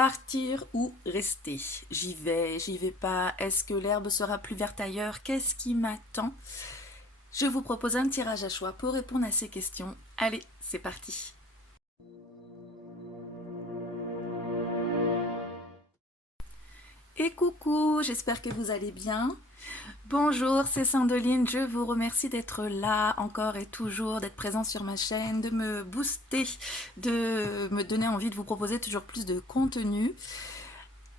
Partir ou rester? J'y vais pas. Est-ce que l'herbe sera plus verte ailleurs? Qu'est-ce qui m'attend? Je vous propose un tirage à choix pour répondre à ces questions. Allez, c'est parti. Et coucou, j'espère que vous allez bien. Bonjour, c'est Sandeline, je vous remercie d'être là encore et toujours, d'être présent sur ma chaîne, de me booster, de me donner envie de vous proposer toujours plus de contenu.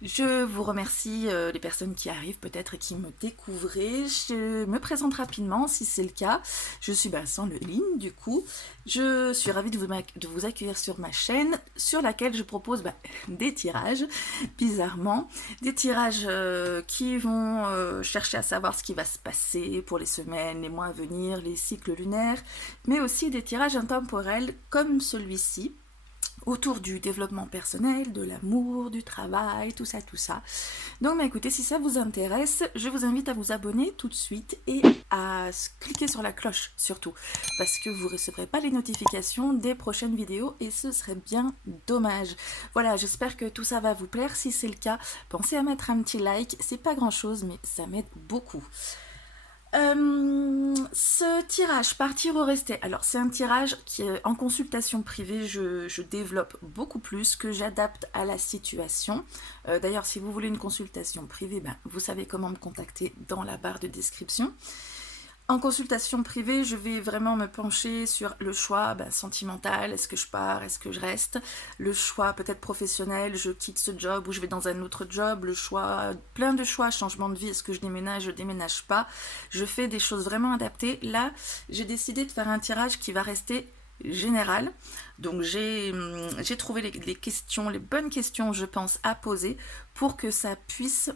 Je vous remercie les personnes qui arrivent peut-être et qui me découvrent. Je me présente rapidement si c'est le cas. Je suis Sandeline du coup. Je suis ravie de vous accueillir sur ma chaîne sur laquelle je propose des tirages, bizarrement. Des tirages qui vont chercher à savoir ce qui va se passer pour les semaines, les mois à venir, les cycles lunaires, mais aussi des tirages intemporels comme celui-ci, autour du développement personnel, de l'amour, du travail, tout ça, tout ça. Donc écoutez, si ça vous intéresse, je vous invite à vous abonner tout de suite et à cliquer sur la cloche surtout, parce que vous ne recevrez pas les notifications des prochaines vidéos et ce serait bien dommage. Voilà, j'espère que tout ça va vous plaire. Si c'est le cas, pensez à mettre un petit like, c'est pas grand chose mais ça m'aide beaucoup. Ce tirage, partir ou rester, alors c'est un tirage qui est en consultation privée, je développe beaucoup plus, que j'adapte à la situation. D'ailleurs, si vous voulez une consultation privée, vous savez comment me contacter dans la barre de description. En consultation privée, je vais vraiment me pencher sur le choix sentimental, est-ce que je pars, est-ce que je reste, le choix peut-être professionnel, je quitte ce job ou je vais dans un autre job, le choix, plein de choix, changement de vie, est-ce que je déménage pas, je fais des choses vraiment adaptées. Là, j'ai décidé de faire un tirage qui va rester général, donc j'ai trouvé les questions, les bonnes questions je pense à poser pour que ça puisse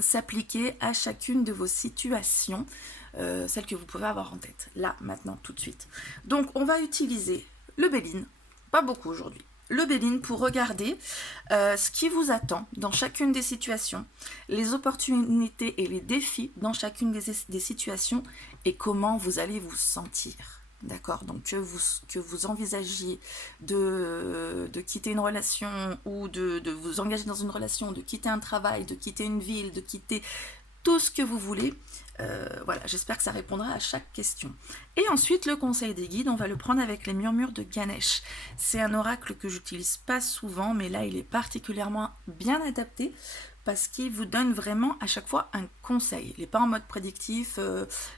s'appliquer à chacune de vos situations, celles que vous pouvez avoir en tête, là, maintenant, tout de suite. Donc, on va utiliser le Béline, pas beaucoup aujourd'hui, le Béline pour regarder ce qui vous attend dans chacune des situations, les opportunités et les défis dans chacune des situations et comment vous allez vous sentir. D'accord, donc que vous envisagiez de quitter une relation ou de vous engager dans une relation, de quitter un travail, de quitter une ville, de quitter tout ce que vous voulez. Voilà, j'espère que ça répondra à chaque question. Et ensuite, le conseil des guides, on va le prendre avec les murmures de Ganesh. C'est un oracle que j'utilise pas souvent, mais là, il est particulièrement bien adapté parce qu'il vous donne vraiment à chaque fois un conseil. Il n'est pas en mode prédictif,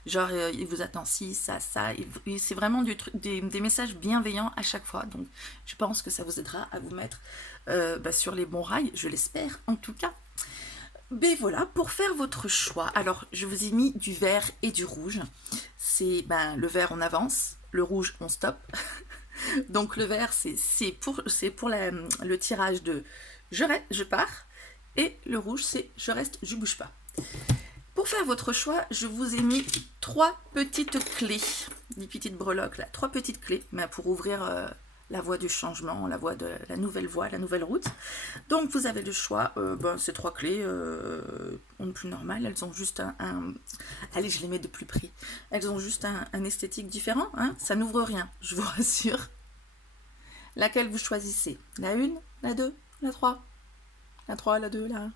genre il vous attend ci, ça, ça. C'est vraiment des messages bienveillants à chaque fois. Donc je pense que ça vous aidera à vous mettre sur les bons rails, je l'espère en tout cas. Mais voilà, pour faire votre choix, alors je vous ai mis du vert et du rouge. C'est le vert on avance, le rouge on stoppe. Donc le vert c'est pour le tirage de je pars. Et le rouge, c'est je reste, je bouge pas. Pour faire votre choix, je vous ai mis 3 petites clés, des petites breloques là, 3 petites clés pour ouvrir la voie du changement, la nouvelle voie, la nouvelle route. Donc vous avez le choix, ces 3 clés, on ne plus normal, elles ont juste allez, je les mets de plus près. Elles ont juste un esthétique différent, hein, ça n'ouvre rien, je vous rassure. Laquelle vous choisissez? La 1, la 2, la 3? La 3, la 2, la 1.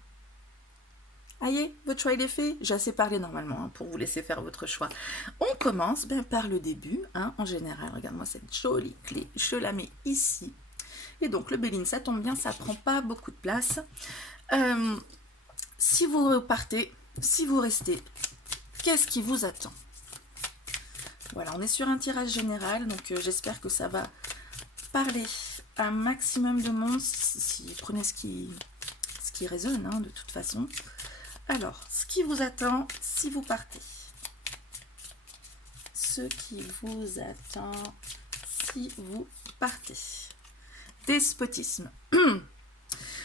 Aïe, votre choix il est fait. J'ai assez parlé normalement pour vous laisser faire votre choix. On commence par le début. En général, regarde-moi cette jolie clé. Je la mets ici. Et donc le Béline, ça tombe bien, ça prend pas beaucoup de place. Si vous partez, si vous restez, qu'est-ce qui vous attend? Voilà, on est sur un tirage général, donc j'espère que ça va parler à un maximum de monde. Si prenez ce qui résonne, de toute façon. Alors, ce qui vous attend si vous partez. Ce qui vous attend si vous partez. Despotisme.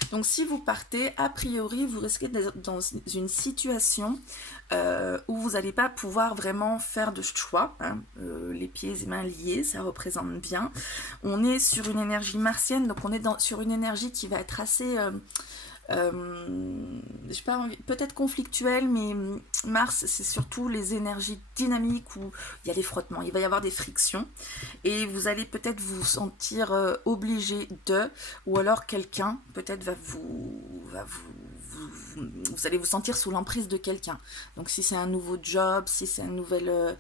Donc, si vous partez, a priori, vous risquez d'être dans une situation où vous n'allez pas pouvoir vraiment faire de choix. Les pieds et mains liés, ça représente bien. On est sur une énergie martienne, donc on est sur une énergie qui va être assez J'ai pas envie, peut-être conflictuel, mais Mars, c'est surtout les énergies dynamiques où il y a des frottements, il va y avoir des frictions, et vous allez peut-être vous sentir obligé de, ou alors quelqu'un peut-être vous allez vous sentir sous l'emprise de quelqu'un. Donc si c'est un nouveau job, si c'est une nouvelle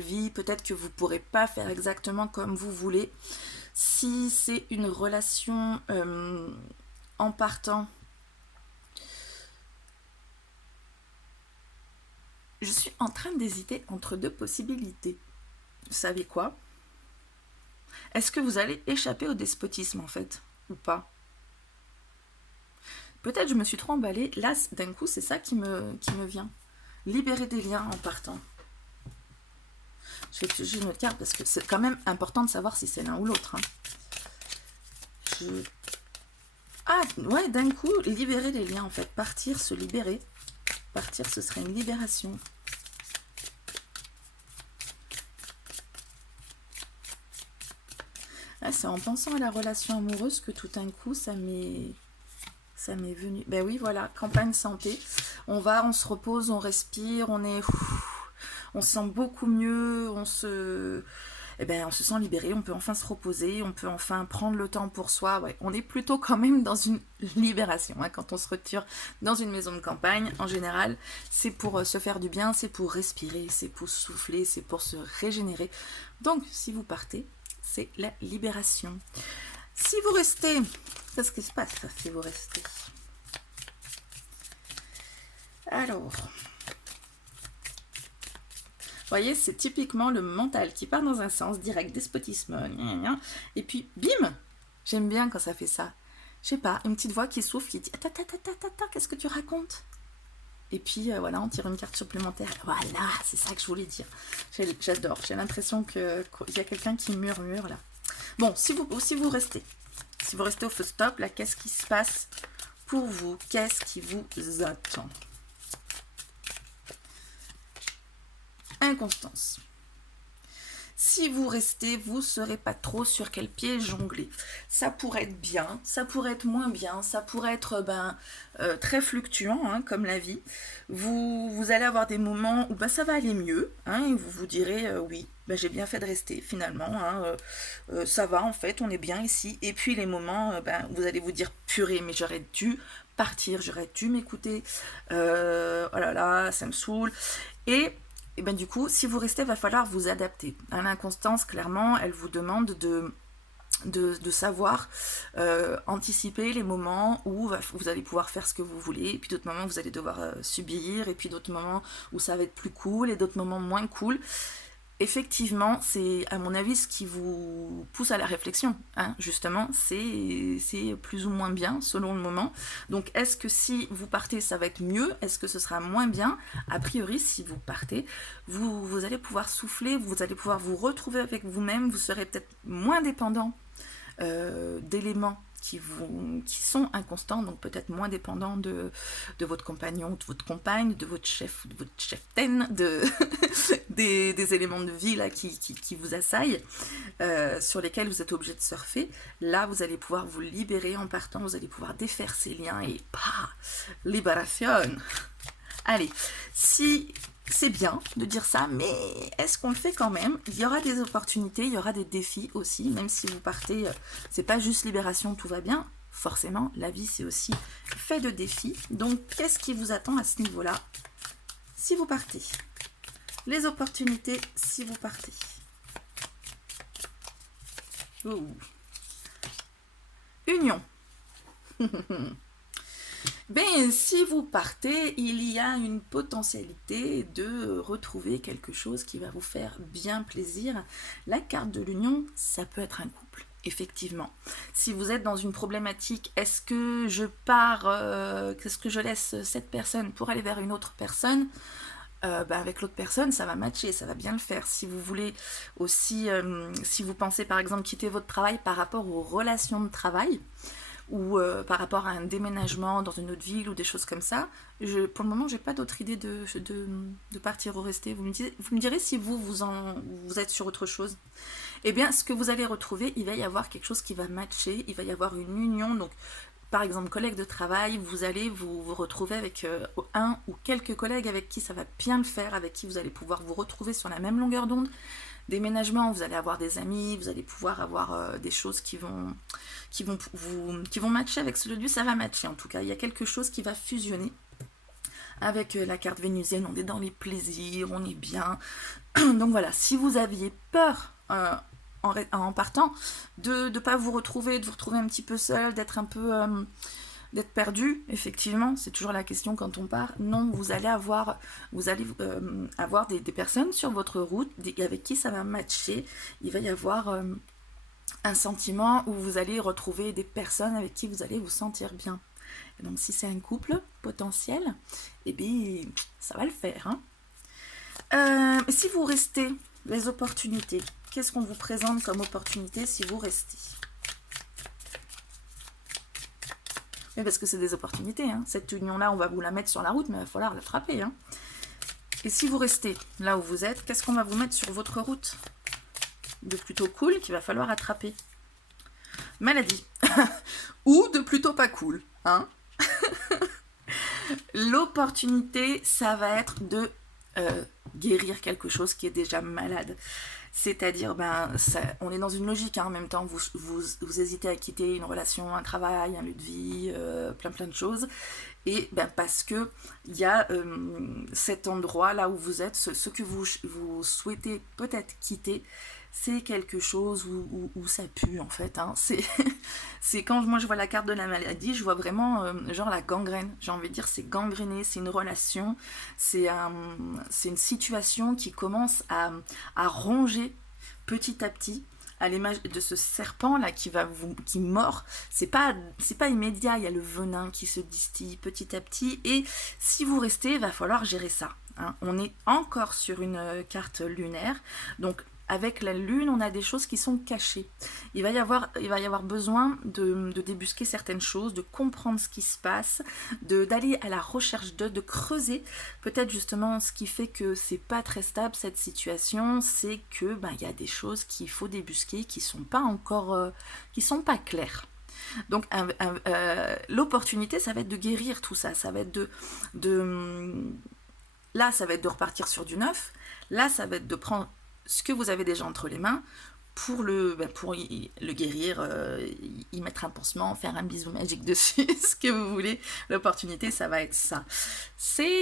vie, peut-être que vous ne pourrez pas faire exactement comme vous voulez. Si c'est une relation en partant, je suis en train d'hésiter entre deux possibilités. Vous savez quoi? Est-ce que vous allez échapper au despotisme en fait, ou pas? Peut-être je me suis trop emballée. Là, d'un coup, c'est ça qui me vient. Libérer des liens en partant. Je vais piger une autre carte parce que c'est quand même important de savoir si c'est l'un ou l'autre. Ah, ouais, d'un coup, libérer des liens en fait. Partir, se libérer. Partir, ce serait une libération. Ah, c'est en pensant à la relation amoureuse que tout d'un coup, ça m'est venu. Ben oui, voilà, campagne santé. On se repose, on respire, on se sent beaucoup mieux, on se sent libéré, on peut enfin se reposer, on peut enfin prendre le temps pour soi. Ouais, on est plutôt quand même dans une libération. Hein, quand on se retire dans une maison de campagne, en général, c'est pour se faire du bien, c'est pour respirer, c'est pour souffler, c'est pour se régénérer. Donc, si vous partez, c'est la libération. Si vous restez, qu'est-ce qui se passe si vous restez? Alors, vous voyez, c'est typiquement le mental qui part dans un sens direct, despotisme, et puis bim, j'aime bien quand ça fait ça. Je sais pas, une petite voix qui souffle, qui dit attends, qu'est-ce que tu racontes? Et puis voilà, on tire une carte supplémentaire. Voilà, c'est ça que je voulais dire. J'adore, j'ai l'impression qu'il y a quelqu'un qui murmure là. Bon, si vous restez au feu stop, là, qu'est-ce qui se passe pour vous? Qu'est-ce qui vous attend? Inconstance. Si vous restez, vous ne saurez pas trop sur quel pied jongler. Ça pourrait être bien, ça pourrait être moins bien, ça pourrait être très fluctuant, hein, comme la vie. Vous allez avoir des moments où ça va aller mieux, hein, et vous vous direz oui, j'ai bien fait de rester finalement, hein, ça va en fait, on est bien ici. Et puis les moments où vous allez vous dire purée, mais j'aurais dû partir, j'aurais dû m'écouter, oh là là, ça me saoule. Et du coup, si vous restez, il va falloir vous adapter. L'inconstance, clairement, elle vous demande de savoir anticiper les moments où vous allez pouvoir faire ce que vous voulez, et puis d'autres moments où vous allez devoir subir, et puis d'autres moments où ça va être plus cool, et d'autres moments moins cool. Effectivement, c'est à mon avis ce qui vous pousse à la réflexion, hein, justement, c'est plus ou moins bien selon le moment. Donc est-ce que si vous partez ça va être mieux? Est-ce que ce sera moins bien? A priori, si vous partez, vous allez pouvoir souffler, vous allez pouvoir vous retrouver avec vous-même, vous serez peut-être moins dépendant d'éléments qui sont inconstants, donc peut-être moins dépendants de votre compagnon, de votre compagne, de votre cheftaine, des éléments de vie là, qui vous assaillent, sur lesquels vous êtes obligé de surfer. Là, vous allez pouvoir vous libérer en partant, vous allez pouvoir défaire ces liens et libération. Allez, si c'est bien de dire ça, mais est-ce qu'on le fait quand même? Il y aura des opportunités, il y aura des défis aussi, même si vous partez, c'est pas juste libération, tout va bien. Forcément, la vie, c'est aussi fait de défis. Donc, qu'est-ce qui vous attend à ce niveau-là si vous partez? Les opportunités si vous partez. Ouh. Union. Si vous partez, il y a une potentialité de retrouver quelque chose qui va vous faire bien plaisir. La carte de l'union, ça peut être un couple, effectivement. Si vous êtes dans une problématique, est-ce que je pars, est-ce que je laisse cette personne pour aller vers une autre personne? Avec l'autre personne, ça va matcher, ça va bien le faire. Si vous voulez aussi, si vous pensez par exemple quitter votre travail par rapport aux relations de travail, ou par rapport à un déménagement dans une autre ville ou des choses comme ça, pour le moment, j'ai pas d'autre idée de partir ou rester. Vous me direz si vous êtes sur autre chose. Eh bien, ce que vous allez retrouver, il va y avoir quelque chose qui va matcher, il va y avoir une union, donc par exemple, collègues de travail, vous allez vous retrouver avec un ou quelques collègues avec qui ça va bien le faire, avec qui vous allez pouvoir vous retrouver sur la même longueur d'onde. Déménagement, vous allez avoir des amis, vous allez pouvoir avoir des choses qui vont matcher avec ce lieu, ça va matcher en tout cas. Il y a quelque chose qui va fusionner avec la carte vénusienne, on est dans les plaisirs, on est bien. Donc voilà, si vous aviez peur en partant de ne pas vous retrouver, de vous retrouver un petit peu seul, d'être un peu d'être perdu, effectivement, c'est toujours la question quand on part. Non, vous allez avoir des personnes sur votre route avec qui ça va matcher. Il va y avoir un sentiment où vous allez retrouver des personnes avec qui vous allez vous sentir bien. Et donc si c'est un couple potentiel, eh bien, ça va le faire. Si vous restez, les opportunités, qu'est-ce qu'on vous présente comme opportunité si vous restez? Mais parce que c'est des opportunités, cette union-là, on va vous la mettre sur la route, mais il va falloir l'attraper. Et si vous restez là où vous êtes, qu'est-ce qu'on va vous mettre sur votre route de plutôt cool qu'il va falloir attraper? Maladie. Ou de plutôt pas cool. L'opportunité, ça va être de guérir quelque chose qui est déjà malade. C'est-à-dire, on est dans une logique, en même temps, vous hésitez à quitter une relation, un travail, un lieu de vie, plein de choses, et parce que il y a cet endroit là où vous êtes, ce que vous souhaitez peut-être quitter, c'est quelque chose où ça pue en fait. C'est quand moi je vois la carte de la maladie, je vois vraiment genre la gangrène. J'ai envie de dire c'est gangréné, c'est une relation, c'est une situation qui commence à ronger petit à petit. À l'image de ce serpent là qui mord, c'est pas immédiat, il y a le venin qui se distille petit à petit, et si vous restez, il va falloir gérer ça. On est encore sur une carte lunaire, donc avec la lune, on a des choses qui sont cachées. Il va y avoir besoin de débusquer certaines choses, de comprendre ce qui se passe, d'aller à la recherche de creuser. Peut-être justement ce qui fait que c'est pas très stable cette situation, c'est que y a des choses qu'il faut débusquer qui sont pas encore, qui sont pas claires. Donc l'opportunité, ça va être de guérir tout ça. Ça va être là, ça va être de repartir sur du neuf. Là, ça va être de prendre ce que vous avez déjà entre les mains pour le guérir, y mettre un pansement, faire un bisou magique dessus, ce que vous voulez. L'opportunité, ça va être ça.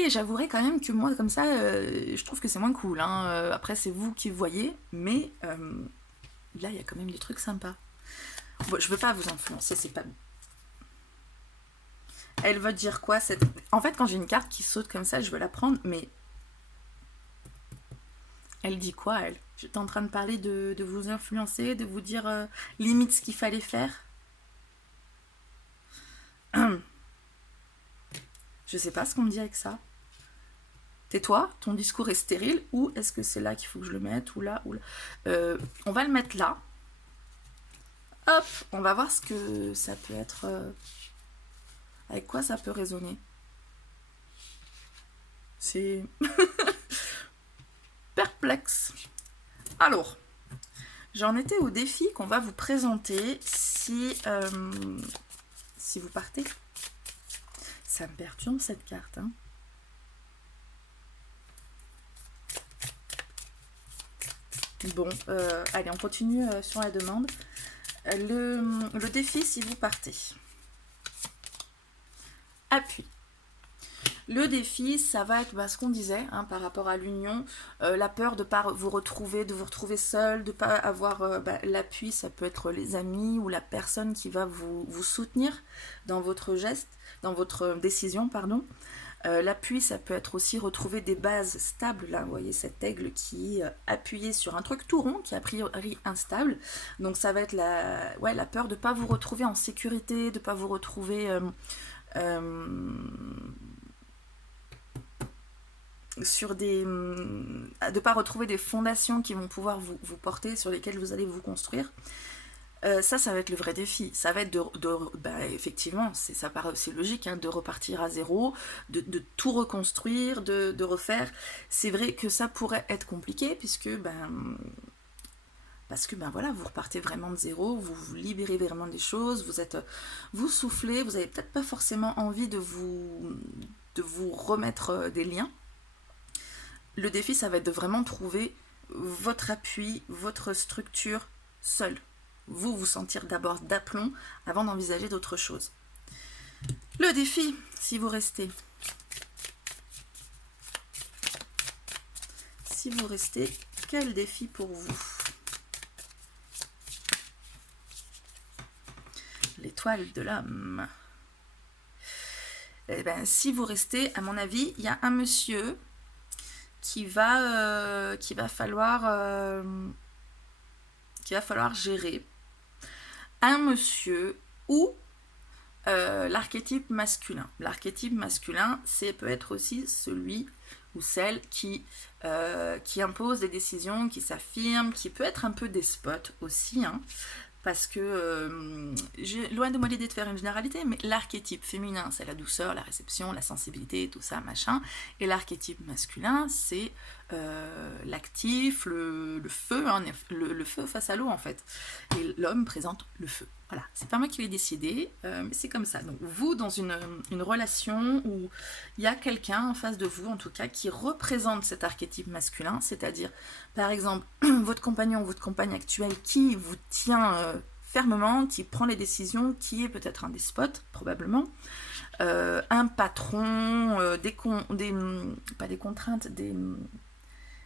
J'avouerai quand même que moi, comme ça, je trouve que c'est moins cool. Après, c'est vous qui voyez, mais là, il y a quand même des trucs sympas. Bon, je veux pas vous influencer, c'est pas... Elle veut dire quoi cette... En fait, quand j'ai une carte qui saute comme ça, je veux la prendre, mais... Elle dit quoi, elle? J'étais en train de parler de vous influencer, de vous dire limite ce qu'il fallait faire. Je sais pas ce qu'on me dit avec ça. Tais-toi, ton discours est stérile, ou est-ce que c'est là qu'il faut que je le mette, ou là, on va le mettre là. Hop, on va voir ce que ça peut être... avec quoi ça peut résonner. C'est... perplexe. Alors, j'en étais au défi qu'on va vous présenter si vous partez. Ça me perturbe cette carte. Bon, allez, on continue sur la demande. Le défi si vous partez. Appui. Le défi, ça va être ce qu'on disait par rapport à l'union, la peur de ne pas vous retrouver, seul, de ne pas avoir l'appui, ça peut être les amis ou la personne qui va vous soutenir dans votre geste, dans votre décision, pardon. L'appui, ça peut être aussi retrouver des bases stables, là, vous voyez cet aigle qui est appuyé sur un truc tout rond, qui est a priori instable, donc ça va être la peur de ne pas vous retrouver en sécurité, de ne pas vous retrouver... de pas retrouver des fondations qui vont pouvoir vous porter, sur lesquelles vous allez vous construire. Ça va être le vrai défi. Ça va être effectivement, ça paraît aussi logique, de repartir à zéro, de tout reconstruire, de refaire. C'est vrai que ça pourrait être compliqué, puisque parce que ben voilà, vous repartez vraiment de zéro, vous vous libérez vraiment des choses, vous soufflez, vous n'avez peut-être pas forcément envie de vous remettre des liens. Le défi, ça va être de vraiment trouver votre appui, votre structure seul. Vous sentir d'abord d'aplomb avant d'envisager d'autres choses. Le défi, si vous restez. Si vous restez, quel défi pour vous? L'étoile de l'homme. Eh bien, si vous restez, à mon avis, il y a un monsieur qu'il va falloir gérer. Un monsieur ou l'archétype masculin. L'archétype masculin, peut être aussi celui ou celle qui impose des décisions, qui s'affirme, qui peut être un peu despote aussi, hein, parce que, loin de moi l'idée de faire une généralité, mais l'archétype féminin, c'est la douceur, la réception, la sensibilité, tout ça, machin, et l'archétype masculin, c'est l'actif, le feu, hein, le feu face à l'eau, en fait. Et l'homme présente le feu. Voilà, c'est pas moi qui l'ai décidé, mais c'est comme ça. Donc vous, dans une relation où il y a quelqu'un en face de vous, en tout cas, qui représente cet archétype masculin, c'est-à-dire, par exemple, votre compagnon ou votre compagne actuelle qui vous tient fermement, qui prend les décisions, qui est peut-être un despote, probablement, un patron, pas des contraintes,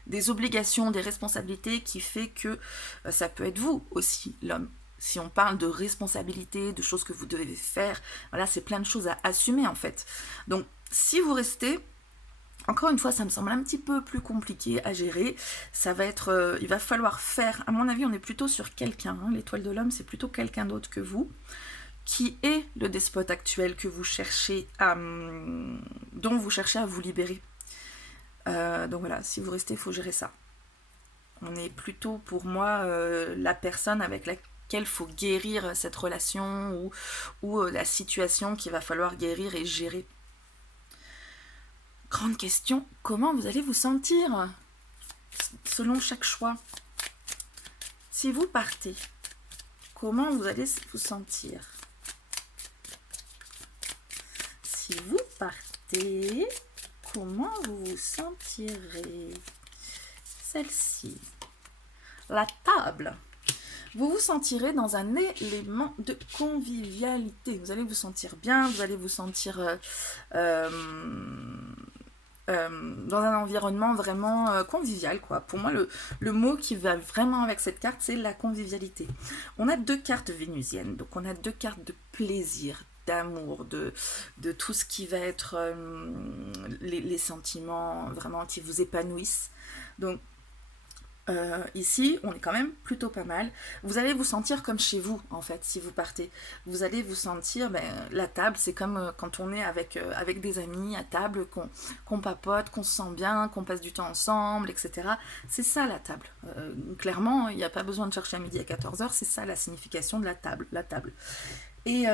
des obligations, des responsabilités qui fait que ça peut être vous aussi, l'homme. Si on parle de responsabilité, de choses que vous devez faire, voilà, c'est plein de choses à assumer en fait. Donc, si vous restez, encore une fois, ça me semble un petit peu plus compliqué à gérer. Ça va être, il va falloir faire, à mon avis, on est plutôt sur quelqu'un. Hein, l'étoile de l'homme, c'est plutôt quelqu'un d'autre que vous, qui est le despote actuel que vous cherchez dont vous cherchez à vous libérer. Donc voilà, si vous restez, il faut gérer ça. On est plutôt, pour moi, la personne avec laquelle il faut guérir cette relation ou la situation qu'il va falloir guérir et gérer. Grande question, comment vous allez vous sentir selon chaque choix? Si vous partez, comment vous allez vous sentir? Si vous partez, comment vous vous sentirez? Celle-ci. La table. Vous vous sentirez dans un élément de convivialité. Vous allez vous sentir bien, vous allez vous sentir dans un environnement vraiment convivial, quoi. Pour moi, le mot qui va vraiment avec cette carte, c'est la convivialité. On a 2 cartes vénusiennes, donc on a 2 cartes de plaisir, d'amour, de tout ce qui va être les sentiments vraiment qui vous épanouissent. Donc, ici, on est quand même plutôt pas mal. Vous allez vous sentir comme chez vous, en fait, si vous partez. Vous allez vous sentir, la table, c'est comme quand on est avec des amis à table, qu'on papote, qu'on se sent bien, qu'on passe du temps ensemble, etc. C'est ça, la table. Clairement, il n'y a pas besoin de chercher à midi à 14h, c'est ça la signification de la table. Et,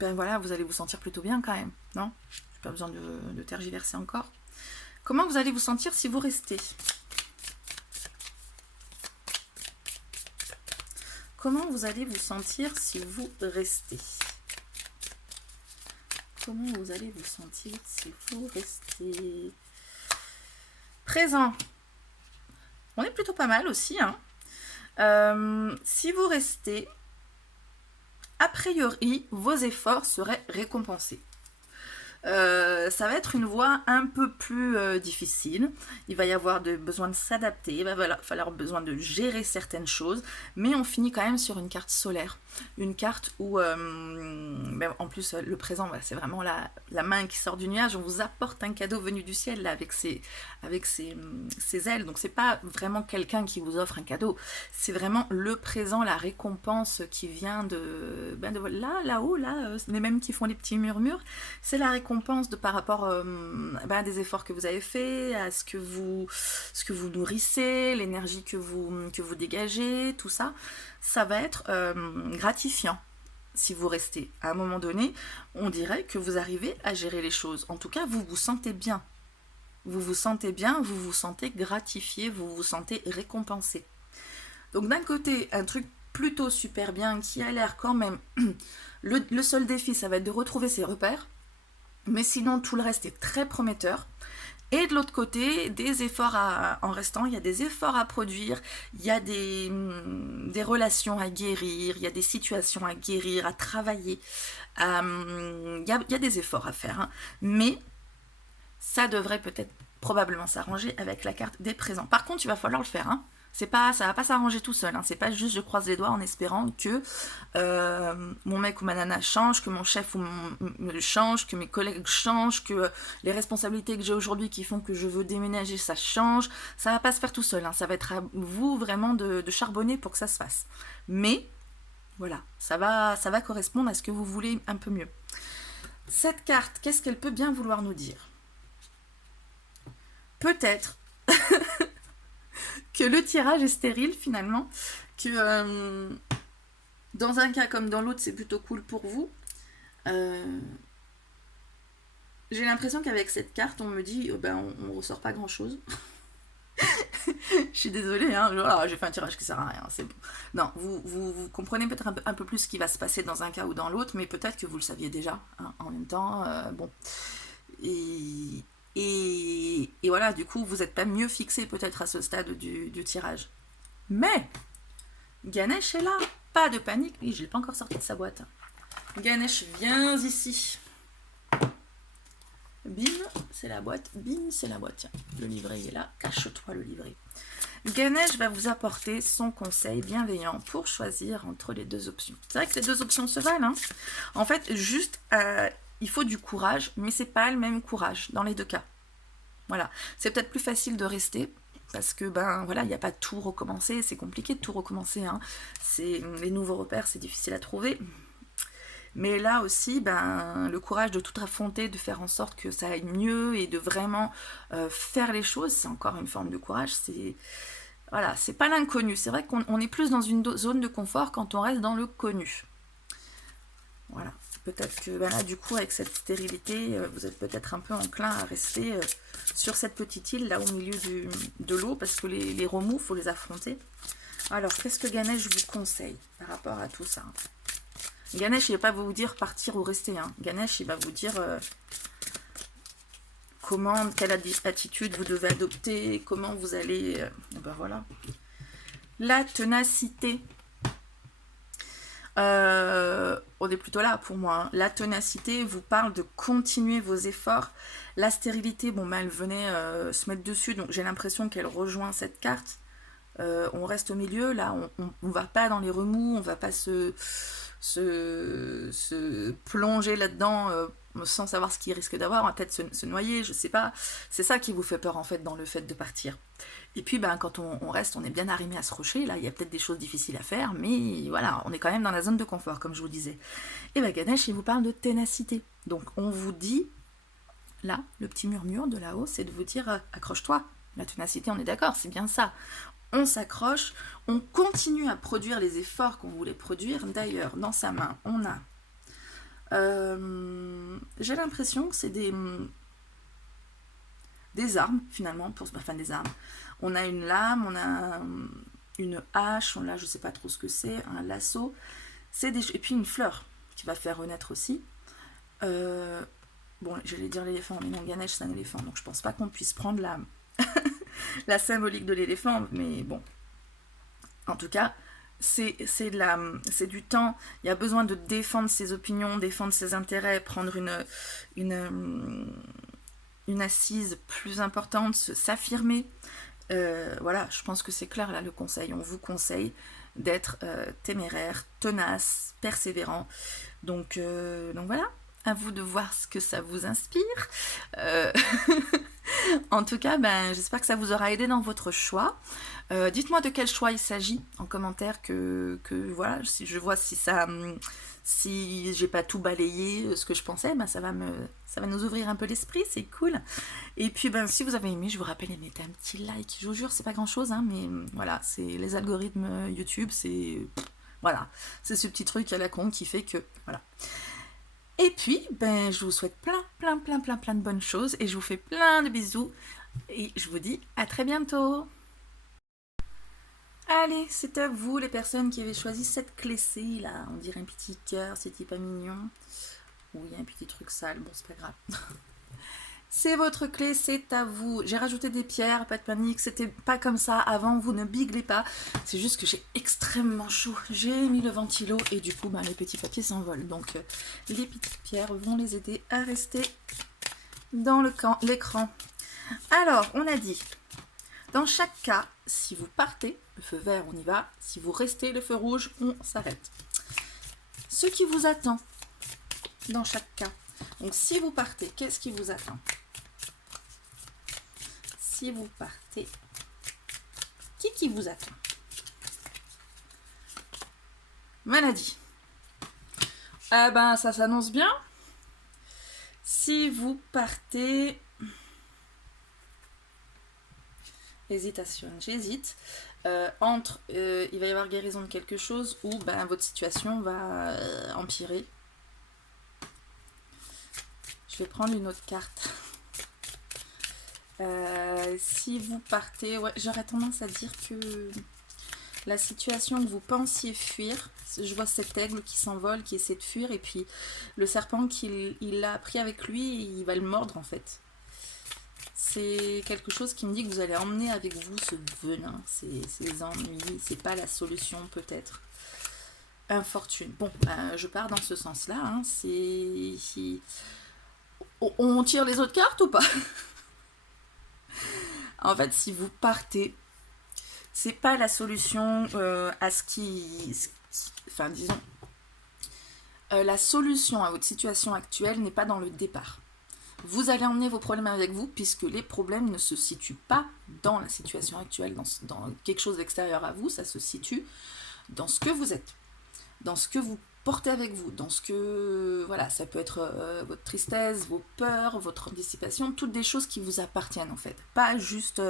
voilà, vous allez vous sentir plutôt bien quand même, non? J'ai pas besoin de tergiverser encore. Comment vous allez vous sentir si vous restez? Comment vous allez vous sentir si vous restez? Comment vous allez vous sentir si vous restez? Présent. On est plutôt pas mal aussi, hein. Si vous restez, a priori, vos efforts seraient récompensés. Ça va être une voie un peu plus difficile. Il va y avoir besoin de s'adapter, il va falloir besoin de gérer certaines choses, mais on finit quand même sur une carte solaire. Une carte où, en plus, le présent, c'est vraiment la main qui sort du nuage. On vous apporte un cadeau venu du ciel là, avec ses ailes. Donc, c'est pas vraiment quelqu'un qui vous offre un cadeau. C'est vraiment le présent, la récompense qui vient de là-haut, les mêmes qui font les petits murmures. C'est la récompense par rapport à des efforts que vous avez faits, à ce que vous nourrissez, l'énergie que vous dégagez, tout ça. Ça va être gratifiant si vous restez. À un moment donné, on dirait que vous arrivez à gérer les choses. En tout cas, vous vous sentez bien. Vous vous sentez bien, vous vous sentez gratifié, vous vous sentez récompensé. Donc d'un côté, un truc plutôt super bien qui a l'air quand même... le seul défi, ça va être de retrouver ses repères. Mais sinon, tout le reste est très prometteur. Et de l'autre côté, des efforts en restant, il y a des efforts à produire, il y a des relations à guérir, il y a des situations à guérir, à travailler. Il y a des efforts à faire. Hein. Mais ça devrait peut-être probablement s'arranger avec la carte des présents. Par contre, il va falloir le faire. Hein. Ça va pas s'arranger tout seul. Hein. C'est pas juste je croise les doigts en espérant que mon mec ou ma nana change, que mon chef me change, que mes collègues changent, que les responsabilités que j'ai aujourd'hui qui font que je veux déménager, ça change. Ça va pas se faire tout seul. Hein. Ça va être à vous vraiment de charbonner pour que ça se fasse. Mais voilà, ça va correspondre à ce que vous voulez un peu mieux. Cette carte, qu'est-ce qu'elle peut bien vouloir nous dire? Peut-être que le tirage est stérile finalement, que dans un cas comme dans l'autre c'est plutôt cool pour vous. J'ai l'impression qu'avec cette carte on me dit on ressort pas grand chose. Je suis désolée, hein, voilà, j'ai fait un tirage qui sert à rien. Bon. Non, vous comprenez peut-être un peu plus ce qui va se passer dans un cas ou dans l'autre, mais peut-être que vous le saviez déjà hein, en même temps. Bon. Et voilà, du coup, vous n'êtes pas mieux fixé peut-être à ce stade du tirage. Mais Ganesh est là, pas de panique. Oui, je ne l'ai pas encore sorti de sa boîte. Ganesh, viens ici. Bim, c'est la boîte. Bim, c'est la boîte. Tiens, le livret est là. Cache-toi le livret. Ganesh va vous apporter son conseil bienveillant pour choisir entre les deux options. C'est vrai que les deux options se valent. Hein. En fait, juste, il faut du courage, mais c'est pas le même courage dans les deux cas. Voilà. C'est peut-être plus facile de rester parce que voilà, il n'y a pas de tout recommencer. C'est compliqué de tout recommencer. Hein. Les nouveaux repères, c'est difficile à trouver. Mais là aussi, le courage de tout affronter, de faire en sorte que ça aille mieux et de vraiment faire les choses, c'est encore une forme de courage. Voilà, c'est pas l'inconnu. C'est vrai qu'on est plus dans une zone de confort quand on reste dans le connu. Voilà. Peut-être que là, du coup, avec cette stérilité, vous êtes peut-être un peu enclin à rester sur cette petite île, là, au milieu de l'eau, parce que les remous, il faut les affronter. Alors, qu'est-ce que Ganesh vous conseille par rapport à tout ça? Ganesh, il ne va pas vous dire partir ou rester. Hein. Ganesh, il va vous dire quelle attitude vous devez adopter, comment vous allez... voilà. La ténacité. On est plutôt là pour moi. Hein. La ténacité vous parle de continuer vos efforts. La stérilité, elle venait se mettre dessus, donc j'ai l'impression qu'elle rejoint cette carte. On reste au milieu, là, on va pas dans les remous, on va pas se plonger là-dedans sans savoir ce qu'il risque d'avoir, on va peut-être se noyer, je sais pas. C'est ça qui vous fait peur en fait dans le fait de partir. Et puis quand on reste, on est bien arrimé à ce rocher, là il y a peut-être des choses difficiles à faire, mais voilà, on est quand même dans la zone de confort, comme je vous disais. Et Ganesh, il vous parle de ténacité. Donc on vous dit, là, le petit murmure de là-haut, c'est de vous dire, accroche-toi. La ténacité, on est d'accord, c'est bien ça. On s'accroche, on continue à produire les efforts qu'on voulait produire. D'ailleurs, dans sa main, on a... j'ai l'impression que c'est des armes, finalement, des armes. On a une lame, on a une hache, je ne sais pas trop ce que c'est, un lasso. Et puis une fleur qui va faire renaître aussi. J'allais dire l'éléphant, mais non, Ganesh, c'est un éléphant, donc je pense pas qu'on puisse prendre la symbolique de l'éléphant, mais bon. En tout cas, c'est du temps. Il y a besoin de défendre ses opinions, défendre ses intérêts, prendre une assise plus importante, s'affirmer. Voilà, je pense que c'est clair là le conseil. On vous conseille d'être téméraire, tenace, persévérant. Donc voilà, à vous de voir ce que ça vous inspire. En tout cas, j'espère que ça vous aura aidé dans votre choix. Dites-moi de quel choix il s'agit en commentaire, voilà, si je vois si j'ai pas tout balayé ce que je pensais, ça va nous ouvrir un peu l'esprit, c'est cool. Et puis si vous avez aimé, je vous rappelle de mettre un petit like, je vous jure c'est pas grand chose, hein, mais voilà, c'est les algorithmes YouTube, voilà, c'est ce petit truc à la con qui fait que voilà. Et puis, je vous souhaite plein de bonnes choses et je vous fais plein de bisous et je vous dis à très bientôt. Allez, c'est à vous les personnes qui avez choisi cette clé-C là. On dirait un petit cœur, c'était pas mignon. Oui, un petit truc sale, bon c'est pas grave. C'est votre clé, c'est à vous. J'ai rajouté des pierres, pas de panique, c'était pas comme ça avant, vous ne biglez pas. C'est juste que j'ai extrêmement chaud. J'ai mis le ventilo et du coup, les petits papiers s'envolent. Donc, les petites pierres vont les aider à rester dans l'écran. Alors, on a dit, dans chaque cas, si vous partez, le feu vert, on y va. Si vous restez, le feu rouge, on s'arrête. Ce qui vous attend dans chaque cas. Donc, si vous partez, qu'est-ce qui vous attend? Si vous partez, qui vous attend? Maladie. Ah ben, ça s'annonce bien. Si vous partez... Hésitation, j'hésite. Il va y avoir guérison de quelque chose ou votre situation va empirer. Je vais prendre une autre carte. Si vous partez, ouais, j'aurais tendance à dire que la situation que vous pensiez fuir, je vois cet aigle qui s'envole, qui essaie de fuir, et puis le serpent il l'a pris avec lui, il va le mordre en fait. C'est quelque chose qui me dit que vous allez emmener avec vous ce venin, ces ennuis, c'est pas la solution peut-être. Infortune. Bon, je pars dans ce sens-là. Hein. On tire les autres cartes ou pas? En fait, si vous partez, c'est pas la solution à ce qui... Enfin, disons, la solution à votre situation actuelle n'est pas dans le départ. Vous allez emmener vos problèmes avec vous puisque les problèmes ne se situent pas dans la situation actuelle, dans quelque chose d'extérieur à vous, ça se situe dans ce que vous êtes, dans ce que vous portez avec vous, dans ce que... Voilà, ça peut être votre tristesse, vos peurs, votre dissipation, toutes des choses qui vous appartiennent en fait. Pas juste,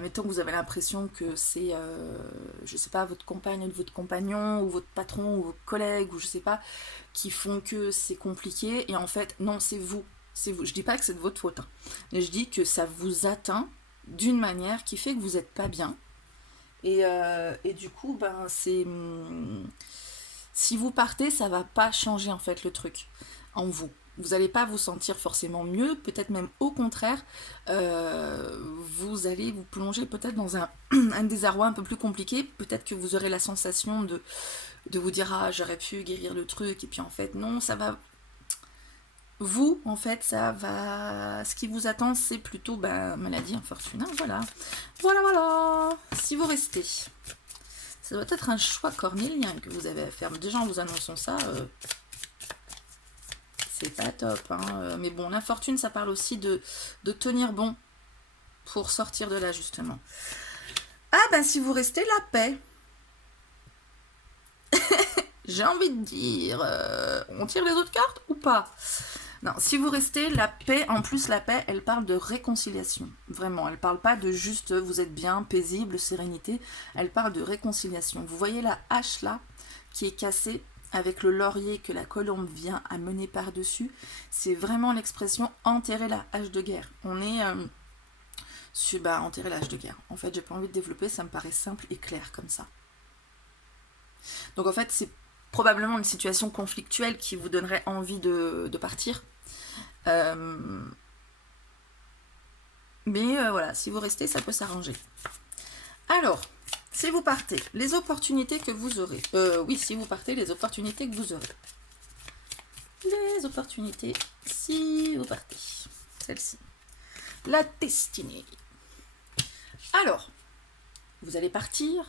mettons que vous avez l'impression que c'est, je sais pas, votre compagne ou votre compagnon, ou votre patron, ou vos collègues, ou je sais pas, qui font que c'est compliqué, et en fait, non, c'est vous. C'est vous. Je dis pas que c'est de votre faute, hein, mais je dis que ça vous atteint d'une manière qui fait que vous n'êtes pas bien. Et du coup, c'est... Si vous partez, ça va pas changer en fait le truc en vous. Vous n'allez pas vous sentir forcément mieux, peut-être même au contraire, vous allez vous plonger peut-être dans un désarroi un peu plus compliqué. Peut-être que vous aurez la sensation de vous dire « Ah, j'aurais pu guérir le truc » et puis en fait non, ça va... Vous, en fait, ça va... Ce qui vous attend, c'est plutôt maladie, infortune. Voilà. Voilà. Si vous restez... Ça doit être un choix cornélien que vous avez à faire. Déjà, en vous annonçant ça, c'est pas top. Hein. Mais bon, l'infortune, ça parle aussi de tenir bon pour sortir de là, justement. Ah, si vous restez, la paix. J'ai envie de dire, on tire les autres cartes ou pas? Non, si vous restez, la paix, en plus la paix, elle parle de réconciliation. Vraiment, elle parle pas de juste vous êtes bien, paisible, sérénité. Elle parle de réconciliation. Vous voyez la hache là, qui est cassée avec le laurier que la colombe vient à mener par-dessus. C'est vraiment l'expression enterrer la hache de guerre. On est enterrer la hache de guerre. En fait, j'ai pas envie de développer, ça me paraît simple et clair comme ça. Donc en fait, c'est probablement une situation conflictuelle qui vous donnerait envie de partir. Mais voilà, si vous restez, ça peut s'arranger. Alors, si vous partez, les opportunités que vous aurez. Oui, si vous partez, les opportunités que vous aurez. Les opportunités, si vous partez. Celle-ci. La destinée. Alors, vous allez partir.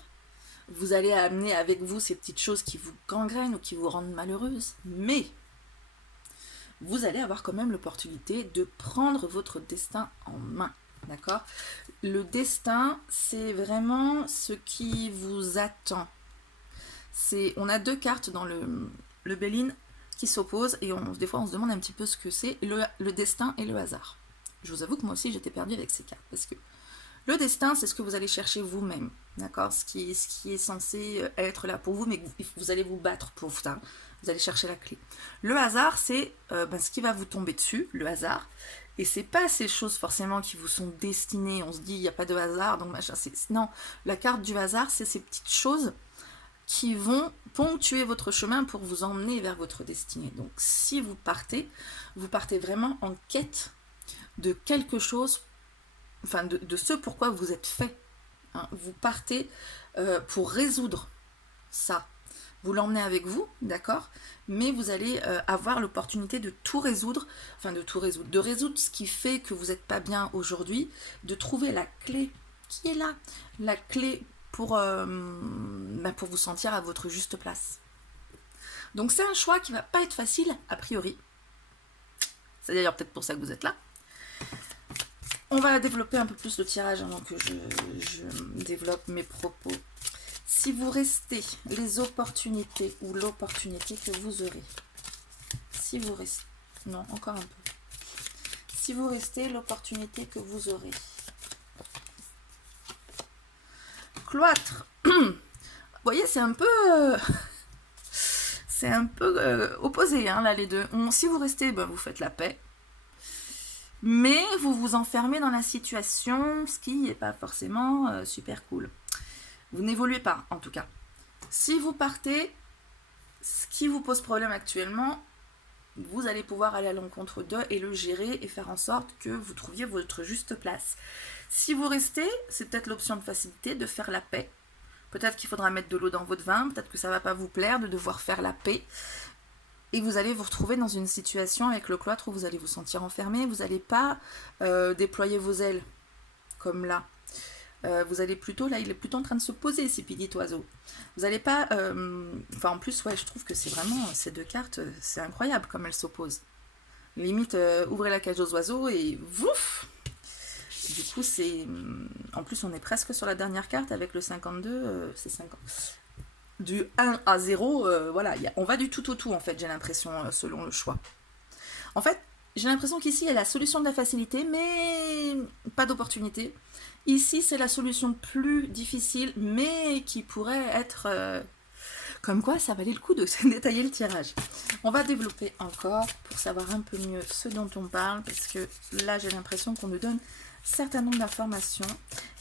Vous allez amener avec vous ces petites choses qui vous gangrènent ou qui vous rendent malheureuse. Mais vous allez avoir quand même l'opportunité de prendre votre destin en main. D'accord? Le destin, c'est vraiment ce qui vous attend. On a deux cartes dans le Béline qui s'opposent et des fois on se demande un petit peu ce que c'est, le destin et le hasard. Je vous avoue que moi aussi j'étais perdue avec ces cartes parce que le destin, c'est ce que vous allez chercher vous-même, d'accord? Ce qui est censé être là pour vous, mais vous allez vous battre pour ça. Vous allez chercher la clé. Le hasard, c'est ce qui va vous tomber dessus, le hasard. Et c'est pas ces choses forcément qui vous sont destinées. On se dit, il n'y a pas de hasard, donc machin. Non, la carte du hasard, c'est ces petites choses qui vont ponctuer votre chemin pour vous emmener vers votre destinée. Donc si vous partez vraiment en quête de quelque chose, enfin de ce pourquoi vous êtes fait. Hein. Vous partez pour résoudre ça. Vous l'emmenez avec vous, d'accord, mais vous allez avoir l'opportunité de tout résoudre, de résoudre ce qui fait que vous n'êtes pas bien aujourd'hui, de trouver la clé qui est là, la clé pour vous sentir à votre juste place. Donc c'est un choix qui va pas être facile, a priori. C'est d'ailleurs peut-être pour ça que vous êtes là. On va développer un peu plus le tirage avant que je développe mes propos. Si vous restez, les opportunités ou l'opportunité que vous aurez. Si vous restez, non, encore un peu. Si vous restez, l'opportunité que vous aurez. Cloître. Vous voyez, c'est un peu opposé, hein, là, les deux. Si vous restez, ben, vous faites la paix. Mais vous vous enfermez dans la situation, ce qui n'est pas forcément super cool. Vous n'évoluez pas, en tout cas. Si vous partez, ce qui vous pose problème actuellement, vous allez pouvoir aller à l'encontre d'eux et le gérer et faire en sorte que vous trouviez votre juste place. Si vous restez, c'est peut-être l'option de facilité, de faire la paix. Peut-être qu'il faudra mettre de l'eau dans votre vin, peut-être que ça ne va pas vous plaire de devoir faire la paix. Et vous allez vous retrouver dans une situation avec le cloître où vous allez vous sentir enfermé, vous n'allez pas déployer vos ailes, comme là. Vous allez plutôt, là il est plutôt en train de se poser, ces petits oiseaux. Vous n'allez pas, en plus, ouais, je trouve que c'est vraiment, ces deux cartes, c'est incroyable comme elles s'opposent. Limite, ouvrez la cage aux oiseaux et vouf. Du coup, en plus, on est presque sur la dernière carte avec le 52, c'est 50. Du 1 à 0, voilà, on va du tout au tout, en fait, j'ai l'impression, selon le choix. En fait, j'ai l'impression qu'ici, il y a la solution de la facilité, mais pas d'opportunité. Ici, c'est la solution plus difficile, mais qui pourrait être... comme quoi, ça valait le coup de détailler le tirage. On va développer encore pour savoir un peu mieux ce dont on parle, parce que là, j'ai l'impression qu'on nous donne un certain nombre d'informations.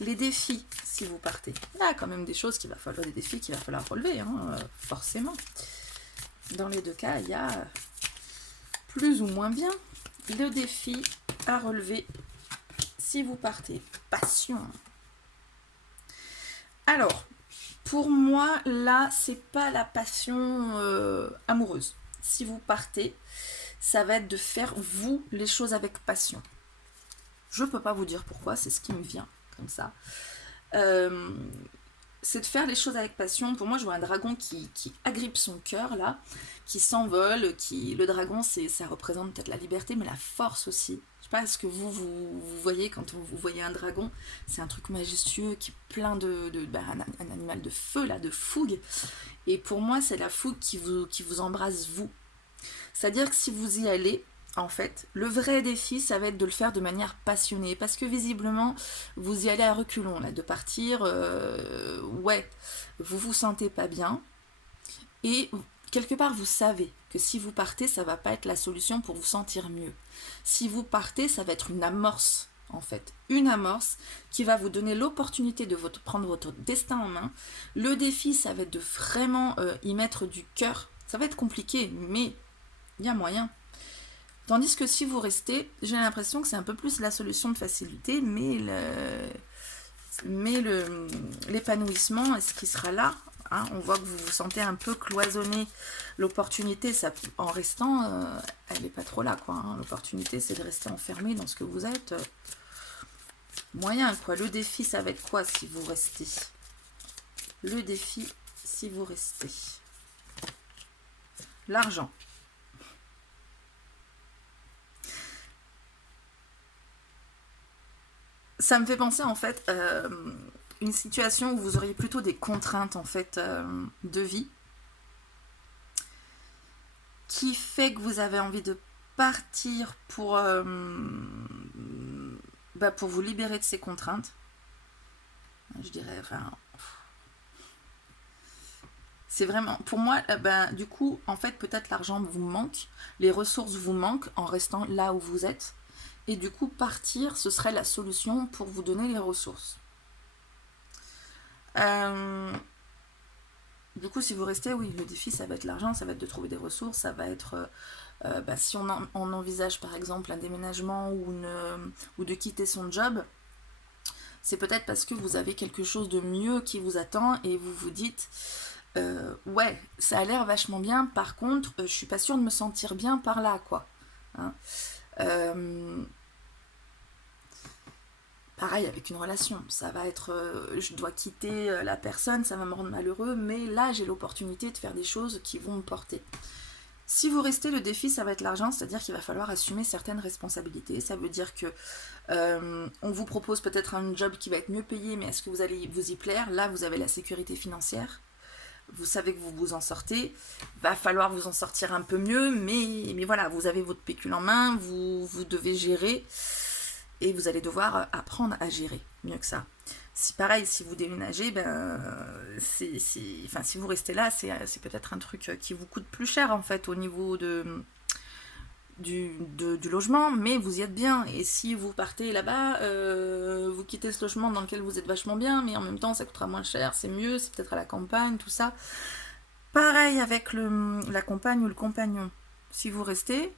Les défis, si vous partez. Il y a quand même des choses qu'il va falloir, des défis qu'il va falloir relever, hein, forcément. Dans les deux cas, il y a plus ou moins bien le défi à relever si vous partez. Passion. Alors, pour moi, là, c'est pas la passion amoureuse. Si vous partez, ça va être de faire, vous, les choses avec passion. Je peux pas vous dire pourquoi, c'est ce qui me vient, comme ça. C'est de faire les choses avec passion. Pour moi, je vois un dragon qui agrippe son cœur, là, qui s'envole, le dragon, ça représente peut-être la liberté, mais la force aussi. Je sais pas, est-ce que vous voyez, quand vous voyez un dragon, c'est un truc majestueux, qui est plein un animal de feu, là, de fougue. Et pour moi, c'est la fougue qui vous embrasse, vous. C'est-à-dire que si vous y allez, en fait, le vrai défi, ça va être de le faire de manière passionnée, parce que visiblement, vous y allez à reculons, là, de partir, ouais, vous vous sentez pas bien, et quelque part, vous savez que si vous partez, ça va pas être la solution pour vous sentir mieux. Si vous partez, ça va être une amorce, en fait, une amorce qui va vous donner l'opportunité de prendre votre destin en main. Le défi, ça va être de vraiment y mettre du cœur. Ça va être compliqué, mais il y a moyen. Tandis que si vous restez, j'ai l'impression que c'est un peu plus la solution de facilité, mais l'épanouissement, est-ce qu'il sera là, hein? On voit que vous vous sentez un peu cloisonné. L'opportunité, en restant, elle n'est pas trop là, quoi. Hein. L'opportunité, c'est de rester enfermé dans ce que vous êtes. Moyen, quoi. Le défi, ça va être quoi si vous restez? Le défi, si vous restez. L'argent. Ça me fait penser en fait une situation où vous auriez plutôt des contraintes en fait de vie qui fait que vous avez envie de partir pour vous libérer de ces contraintes. Je dirais, enfin, c'est vraiment, pour moi, du coup, en fait, peut-être l'argent vous manque, les ressources vous manquent en restant là où vous êtes. Et du coup, partir, ce serait la solution pour vous donner les ressources. Du coup, si vous restez, oui, le défi, ça va être l'argent, ça va être de trouver des ressources, ça va être, si on envisage par exemple un déménagement ou de quitter son job, c'est peut-être parce que vous avez quelque chose de mieux qui vous attend et vous vous dites, ouais, ça a l'air vachement bien, par contre, je suis pas sûre de me sentir bien par là, quoi. Hein. Pareil avec une relation, ça va être, je dois quitter la personne, ça va me rendre malheureux, mais là j'ai l'opportunité de faire des choses qui vont me porter. Si vous restez, le défi, ça va être l'argent, c'est-à-dire qu'il va falloir assumer certaines responsabilités. Ça veut dire que on vous propose peut-être un job qui va être mieux payé, mais est-ce que vous allez vous y plaire? Là, vous avez la sécurité financière. Vous savez que vous vous en sortez. Va falloir vous en sortir un peu mieux, mais voilà, vous avez votre pécule en main, vous devez gérer et vous allez devoir apprendre à gérer mieux que ça. Si pareil, si vous déménagez, enfin, si vous restez là, c'est peut-être un truc qui vous coûte plus cher en fait au niveau du logement, mais vous y êtes bien. Et si vous partez là-bas, vous quittez ce logement dans lequel vous êtes vachement bien, mais en même temps ça coûtera moins cher, c'est mieux, c'est peut-être à la campagne, tout ça. Pareil avec la compagne ou le compagnon. Si vous restez,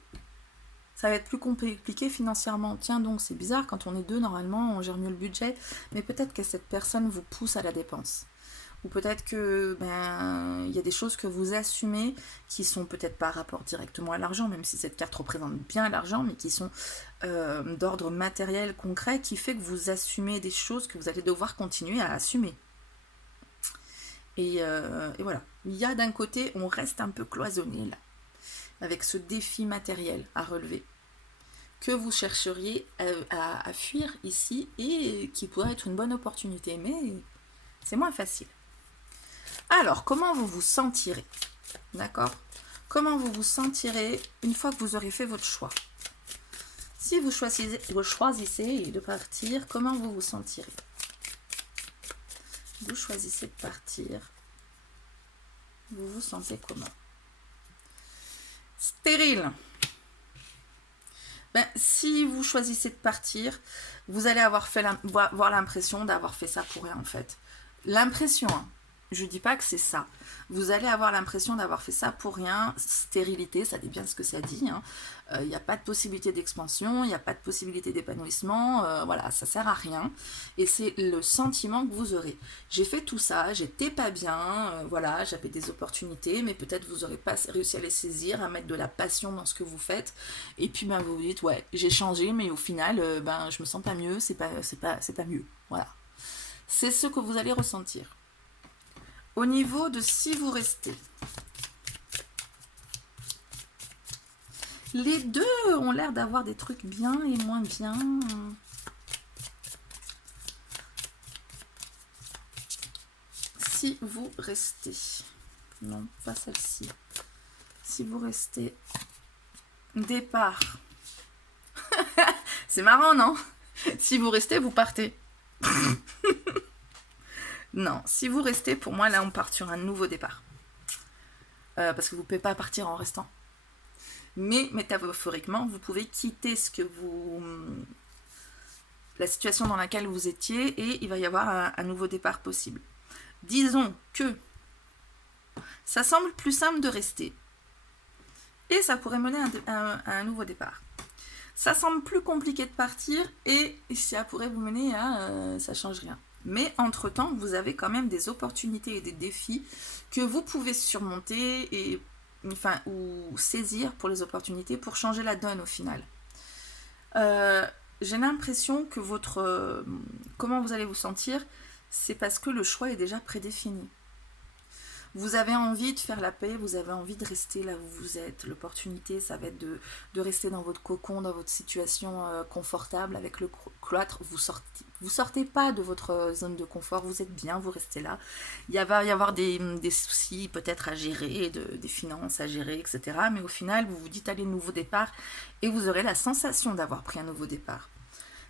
ça va être plus compliqué financièrement. Tiens donc, c'est bizarre, quand on est deux, normalement, on gère mieux le budget, mais peut-être que cette personne vous pousse à la dépense. Ou peut-être que il y a des choses que vous assumez qui sont peut-être pas rapport directement à l'argent, même si cette carte représente bien l'argent, mais qui sont d'ordre matériel, concret, qui fait que vous assumez des choses que vous allez devoir continuer à assumer. Et voilà. Il y a d'un côté, on reste un peu cloisonné là, avec ce défi matériel à relever, que vous chercheriez à fuir ici et qui pourrait être une bonne opportunité, mais c'est moins facile. Alors, comment vous vous sentirez? D'accord? Comment vous vous sentirez une fois que vous aurez fait votre choix? Si vous choisissez de partir, comment vous vous sentirez? Vous choisissez de partir. Vous vous sentez comment? Stérile. Si vous choisissez de partir, vous allez avoir l'impression d'avoir fait ça pour rien en fait. L'impression, hein. Je dis pas que c'est ça. Vous allez avoir l'impression d'avoir fait ça pour rien. Stérilité, ça dit bien ce que ça dit. Il n'y a pas de possibilité d'expansion, il n'y a pas de possibilité d'épanouissement. Voilà, ça sert à rien. Et c'est le sentiment que vous aurez. J'ai fait tout ça, j'étais pas bien, voilà, j'avais des opportunités, mais peut-être vous n'aurez pas réussi à les saisir, à mettre de la passion dans ce que vous faites. Et puis vous vous dites, ouais, j'ai changé, mais au final, je me sens pas mieux, c'est pas mieux. Voilà. C'est ce que vous allez ressentir. Au niveau de si vous restez, les deux ont l'air d'avoir des trucs bien et moins bien. Si vous restez, non, pas celle-ci. Si vous restez, départ. C'est marrant, non? Si vous restez, vous partez. Non, si vous restez, pour moi, là, on part sur un nouveau départ. Parce que vous ne pouvez pas partir en restant. Mais métaphoriquement, vous pouvez quitter la situation dans laquelle vous étiez et il va y avoir un nouveau départ possible. Disons que ça semble plus simple de rester et ça pourrait mener à un nouveau départ. Ça semble plus compliqué de partir et ça pourrait vous mener à ça change rien. Mais entre-temps, vous avez quand même des opportunités et des défis que vous pouvez surmonter ou saisir pour les opportunités pour changer la donne au final. J'ai l'impression que comment vous allez vous sentir, c'est parce que le choix est déjà prédéfini. Vous avez envie de faire la paix, vous avez envie de rester là où vous êtes. L'opportunité, ça va être de rester dans votre cocon, dans votre situation confortable avec le cloître. Vous sortez pas de votre zone de confort, vous êtes bien, vous restez là. Il va y avoir des soucis peut-être à gérer, des finances à gérer, etc. Mais au final, vous vous dites allez, nouveau départ, et vous aurez la sensation d'avoir pris un nouveau départ.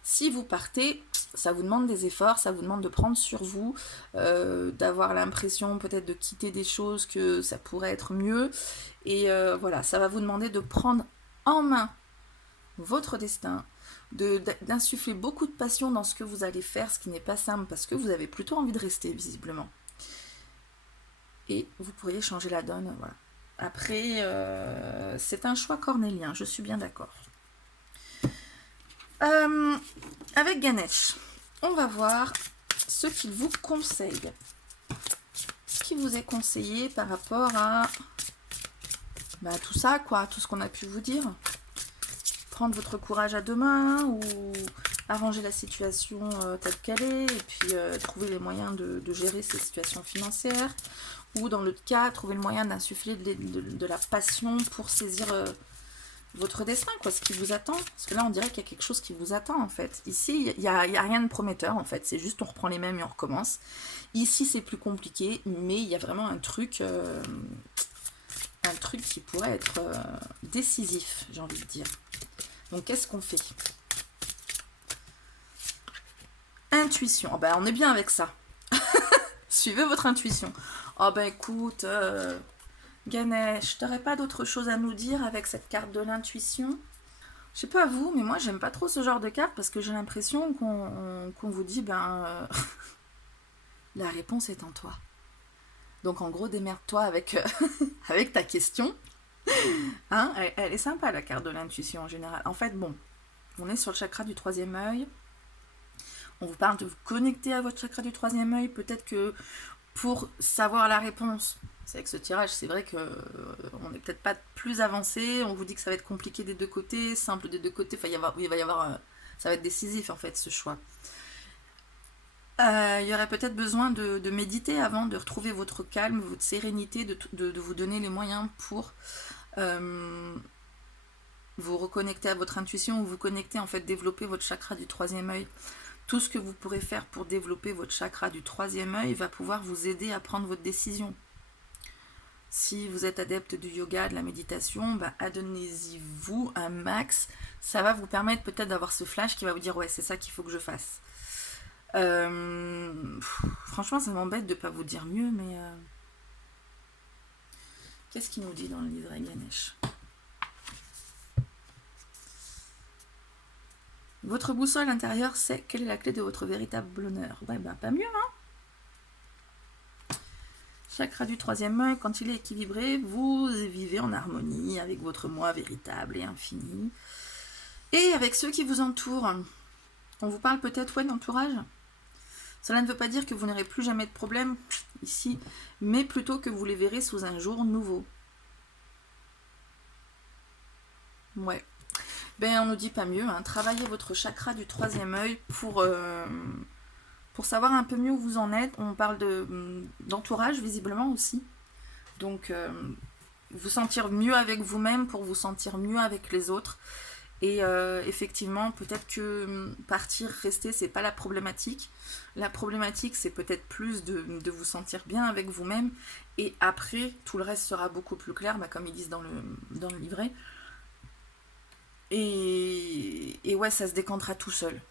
Si vous partez, ça vous demande des efforts, ça vous demande de prendre sur vous, d'avoir l'impression peut-être de quitter des choses que ça pourrait être mieux. Et voilà, ça va vous demander de prendre en main votre destin, d'insuffler beaucoup de passion dans ce que vous allez faire, ce qui n'est pas simple parce que vous avez plutôt envie de rester visiblement. Et vous pourriez changer la donne, voilà. Après, c'est un choix cornélien, je suis bien d'accord. Avec Ganesh, on va voir ce qu'il vous conseille. Ce qui vous est conseillé par rapport à tout ça, quoi, tout ce qu'on a pu vous dire. Prendre votre courage à deux mains ou arranger la situation telle qu'elle est et puis trouver les moyens de gérer ces situations financières ou dans l'autre cas, trouver le moyen d'insuffler de la passion pour saisir votre destin, quoi, ce qui vous attend. Parce que là, on dirait qu'il y a quelque chose qui vous attend, en fait. Ici, il n'y a rien de prometteur, en fait. C'est juste, on reprend les mêmes et on recommence. Ici, c'est plus compliqué, mais il y a vraiment un truc qui pourrait être décisif, j'ai envie de dire. Donc, qu'est-ce qu'on fait? Intuition. Oh, ben, on est bien avec ça. Suivez votre intuition. Oh, ben, écoute... Ganesh, t'aurais pas d'autre chose à nous dire avec cette carte de l'intuition? Je sais pas vous, mais moi j'aime pas trop ce genre de carte parce que j'ai l'impression qu'on vous dit la réponse est en toi. Donc en gros démerde-toi avec, avec ta question. Hein, elle est sympa la carte de l'intuition en général. En fait bon, on est sur le chakra du troisième œil. On vous parle de vous connecter à votre chakra du troisième œil. Peut-être que pour savoir la réponse, c'est avec ce tirage, c'est vrai qu'on n'est peut-être pas plus avancé, on vous dit que ça va être compliqué des deux côtés, simple des deux côtés, enfin, il va y avoir ça va être décisif en fait ce choix. Il y aurait peut-être besoin de méditer avant, de retrouver votre calme, votre sérénité, de vous donner les moyens pour vous reconnecter à votre intuition ou vous connecter, en fait, développer votre chakra du troisième œil. Tout ce que vous pourrez faire pour développer votre chakra du troisième œil va pouvoir vous aider à prendre votre décision. Si vous êtes adepte du yoga, de la méditation, adonnez-y vous un max. Ça va vous permettre peut-être d'avoir ce flash qui va vous dire ouais, c'est ça qu'il faut que je fasse. Franchement, ça m'embête de ne pas vous dire mieux, mais qu'est-ce qu'il nous dit dans le livret Ganesh? Votre boussole intérieure, c'est quelle est la clé de votre véritable bonheur? Ouais, pas mieux, hein? Chakra du troisième œil, quand il est équilibré, vous vivez en harmonie avec votre moi véritable et infini. Et avec ceux qui vous entourent. On vous parle peut-être d'entourage. Cela ne veut pas dire que vous n'aurez plus jamais de problème ici, mais plutôt que vous les verrez sous un jour nouveau. Ouais. On nous dit pas mieux, hein. Travaillez votre chakra du troisième œil pour savoir un peu mieux où vous en êtes. On parle d'entourage visiblement aussi. Donc vous sentir mieux avec vous-même pour vous sentir mieux avec les autres. Et effectivement, peut-être que partir, rester, c'est pas la problématique. La problématique, c'est peut-être plus de vous sentir bien avec vous-même. Et après, tout le reste sera beaucoup plus clair, comme ils disent dans le livret. Et ouais, ça se décantera tout seul.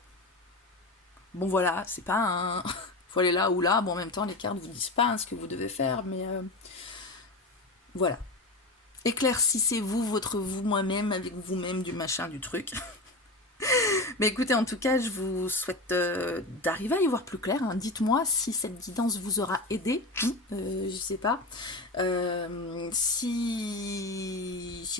Bon voilà, c'est pas un... faut aller là ou là. Bon, en même temps, les cartes vous disent pas ce que vous devez faire, mais voilà. Éclaircissez-vous votre vous moi-même avec vous-même du machin, du truc. Mais écoutez, en tout cas, je vous souhaite d'arriver à y voir plus clair. Hein. Dites-moi si cette guidance vous aura aidé. Je sais pas. Si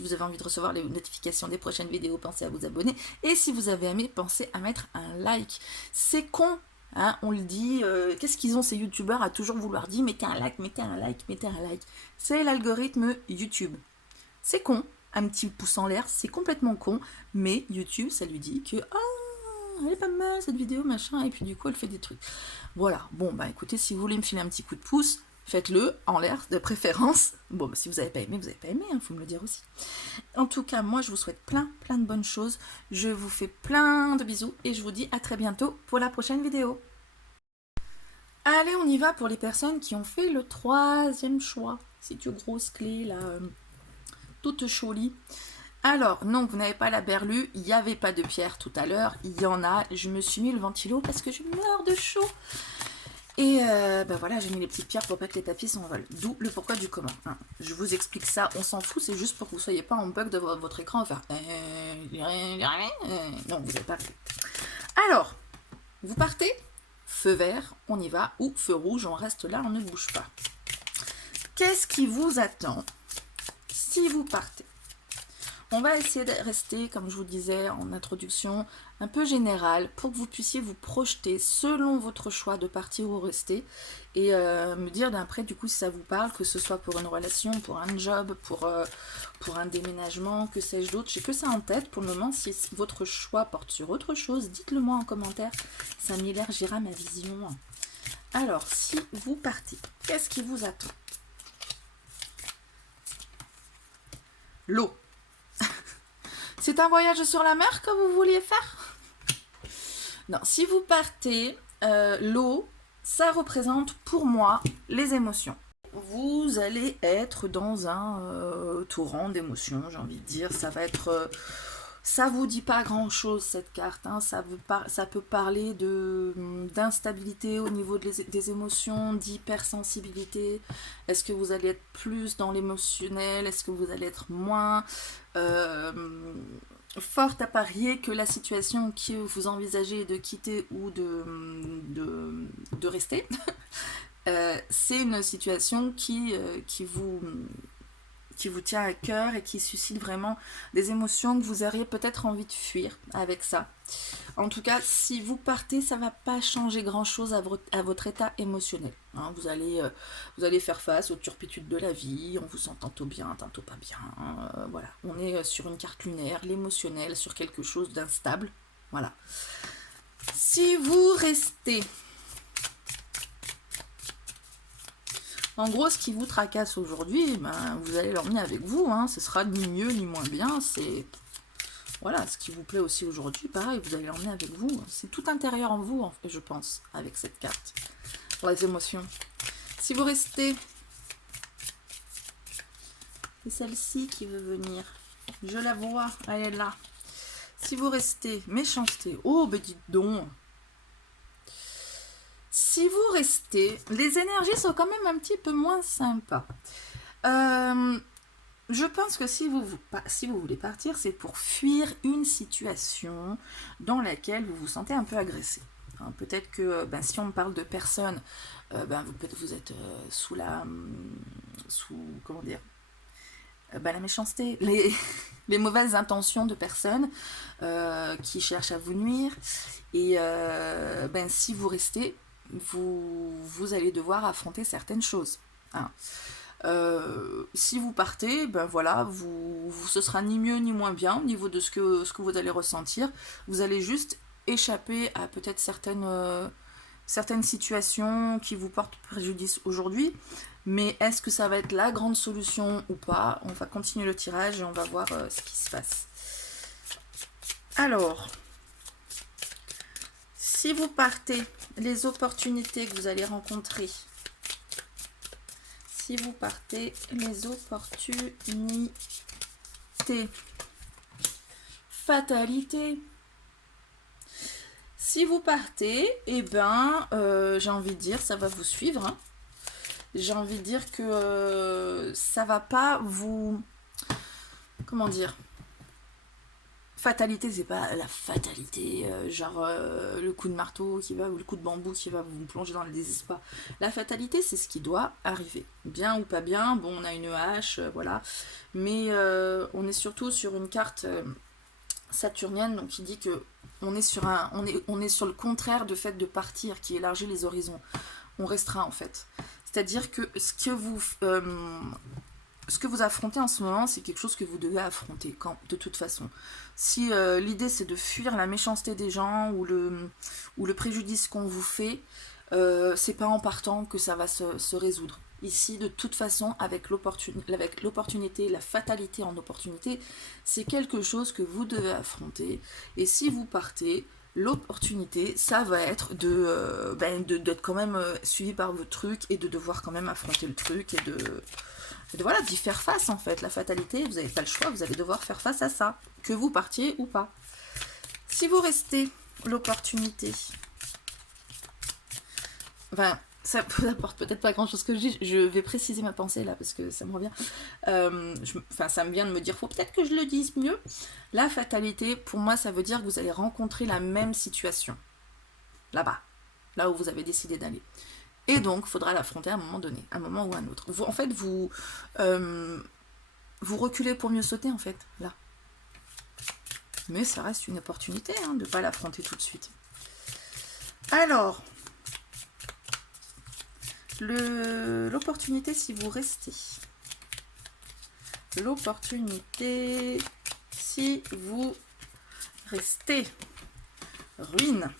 vous avez envie de recevoir les notifications des prochaines vidéos, pensez à vous abonner. Et si vous avez aimé, pensez à mettre un like. C'est con, hein, on le dit. Qu'est-ce qu'ils ont ces youtubeurs à toujours vouloir dire mettez un like, mettez un like, mettez un like. C'est l'algorithme YouTube. C'est con. Un petit pouce en l'air, c'est complètement con, mais YouTube, ça lui dit que elle est pas mal cette vidéo, machin, et puis du coup, elle fait des trucs. Voilà, bon, écoutez, si vous voulez me filer un petit coup de pouce, faites-le en l'air, de préférence. Bon, si vous n'avez pas aimé, vous n'avez pas aimé, faut me le dire aussi. En tout cas, moi, je vous souhaite plein de bonnes choses. Je vous fais plein de bisous, et je vous dis à très bientôt pour la prochaine vidéo. Allez, on y va pour les personnes qui ont fait le troisième choix. Cette grosse clé, là... toute jolie. Alors, non, vous n'avez pas la berlue, il n'y avait pas de pierre tout à l'heure, il y en a, je me suis mis le ventilo parce que je meurs de chaud. Et ben voilà, j'ai mis les petites pierres pour pas que les papiers s'envolent. D'où le pourquoi du comment. Hein. Je vous explique ça, on s'en fout, c'est juste pour que vous soyez pas en bug de votre écran. Enfin, non, vous n'avez pas fait. Alors, vous partez, feu vert, on y va, ou feu rouge, on reste là, on ne bouge pas. Qu'est-ce qui vous attend si vous partez? On va essayer de rester, comme je vous disais en introduction, un peu général pour que vous puissiez vous projeter selon votre choix de partir ou rester et me dire d'après du coup si ça vous parle, que ce soit pour une relation, pour un job, pour un déménagement, que sais-je d'autre. J'ai que ça en tête pour le moment. Si votre choix porte sur autre chose, dites-le moi en commentaire, ça m'élargira ma vision. Alors, si vous partez, qu'est-ce qui vous attend? L'eau. C'est un voyage sur la mer que vous vouliez faire? Non, si vous partez, l'eau, ça représente pour moi les émotions. Vous allez être dans un torrent d'émotions, j'ai envie de dire. Ça va être... ça vous dit pas grand-chose cette carte. Hein. Ça peut parler d'instabilité au niveau des émotions, d'hypersensibilité. Est-ce que vous allez être plus dans l'émotionnel? Est-ce que vous allez être moins fort à parier que la situation que vous envisagez de quitter ou de rester, c'est une situation qui vous tient à cœur et qui suscite vraiment des émotions que vous auriez peut-être envie de fuir avec ça. En tout cas, si vous partez, ça ne va pas changer grand-chose à votre état émotionnel. Hein, vous allez faire face aux turpitudes de la vie, on vous sent tantôt bien, tantôt pas bien. Voilà, on est sur une carte lunaire, l'émotionnel, sur quelque chose d'instable. Voilà. Si vous restez... En gros, ce qui vous tracasse aujourd'hui, ben, vous allez l'emmener avec vous. Hein. Ce sera ni mieux ni moins bien. C'est voilà, ce qui vous plaît aussi aujourd'hui, pareil, vous allez l'emmener avec vous. C'est tout intérieur en vous, en fait, je pense, avec cette carte. Pour les émotions. Si vous restez, c'est celle-ci qui veut venir. Je la vois, elle est là. Si vous restez, méchanceté. Oh, ben dites donc. Si vous restez, les énergies sont quand même un petit peu moins sympas. Je pense que si vous voulez partir, c'est pour fuir une situation dans laquelle vous vous sentez un peu agressé. Hein, peut-être que si on me parle de personnes, vous êtes sous comment dire, la méchanceté, les mauvaises intentions de personnes qui cherchent à vous nuire. Et si vous restez, vous allez devoir affronter certaines choses. Hein. Si vous partez, voilà, ce sera ni mieux ni moins bien au niveau de ce que vous allez ressentir. Vous allez juste échapper à peut-être certaines situations qui vous portent préjudice aujourd'hui. Mais est-ce que ça va être la grande solution ou pas? On va continuer le tirage et on va voir ce qui se passe. Alors, si vous partez, les opportunités que vous allez rencontrer. Si vous partez, les opportunités. Fatalité. Si vous partez, j'ai envie de dire, ça va vous suivre. Hein. J'ai envie de dire que ça va pas vous... Comment dire? Fatalité, c'est pas la fatalité, le coup de marteau qui va, ou le coup de bambou qui va vous plonger dans le désespoir. La fatalité, c'est ce qui doit arriver. Bien ou pas bien, bon, on a une hache, voilà. Mais on est surtout sur une carte saturnienne, donc qui dit que on est sur le contraire de fait de partir, qui élargit les horizons. On restreint en fait. C'est-à-dire que ce que vous affrontez en ce moment, c'est quelque chose que vous devez affronter de toute façon. Si l'idée c'est de fuir la méchanceté des gens ou le préjudice qu'on vous fait, c'est pas en partant que ça va se résoudre. Ici, de toute façon, avec l'opportunité, la fatalité en opportunité, c'est quelque chose que vous devez affronter. Et si vous partez, l'opportunité, ça va être d'être quand même suivi par votre truc et de devoir quand même affronter le truc et voilà, d'y faire face en fait. La fatalité, vous n'avez pas le choix, vous allez devoir faire face à ça, que vous partiez ou pas. Si vous restez, l'opportunité, ça vous apporte peut-être pas grand-chose que je dis. Je vais préciser ma pensée là parce que ça me revient. Enfin, ça me vient de me dire, faut peut-être que je le dise mieux. La fatalité, pour moi, ça veut dire que vous allez rencontrer la même situation là-bas, là où vous avez décidé d'aller. Et donc, il faudra l'affronter à un moment donné, un moment ou un autre. Vous, en fait, vous reculez pour mieux sauter, en fait, là. Mais ça reste une opportunité hein, de ne pas l'affronter tout de suite. Alors, l'opportunité si vous restez. L'opportunité si vous restez. Ruine.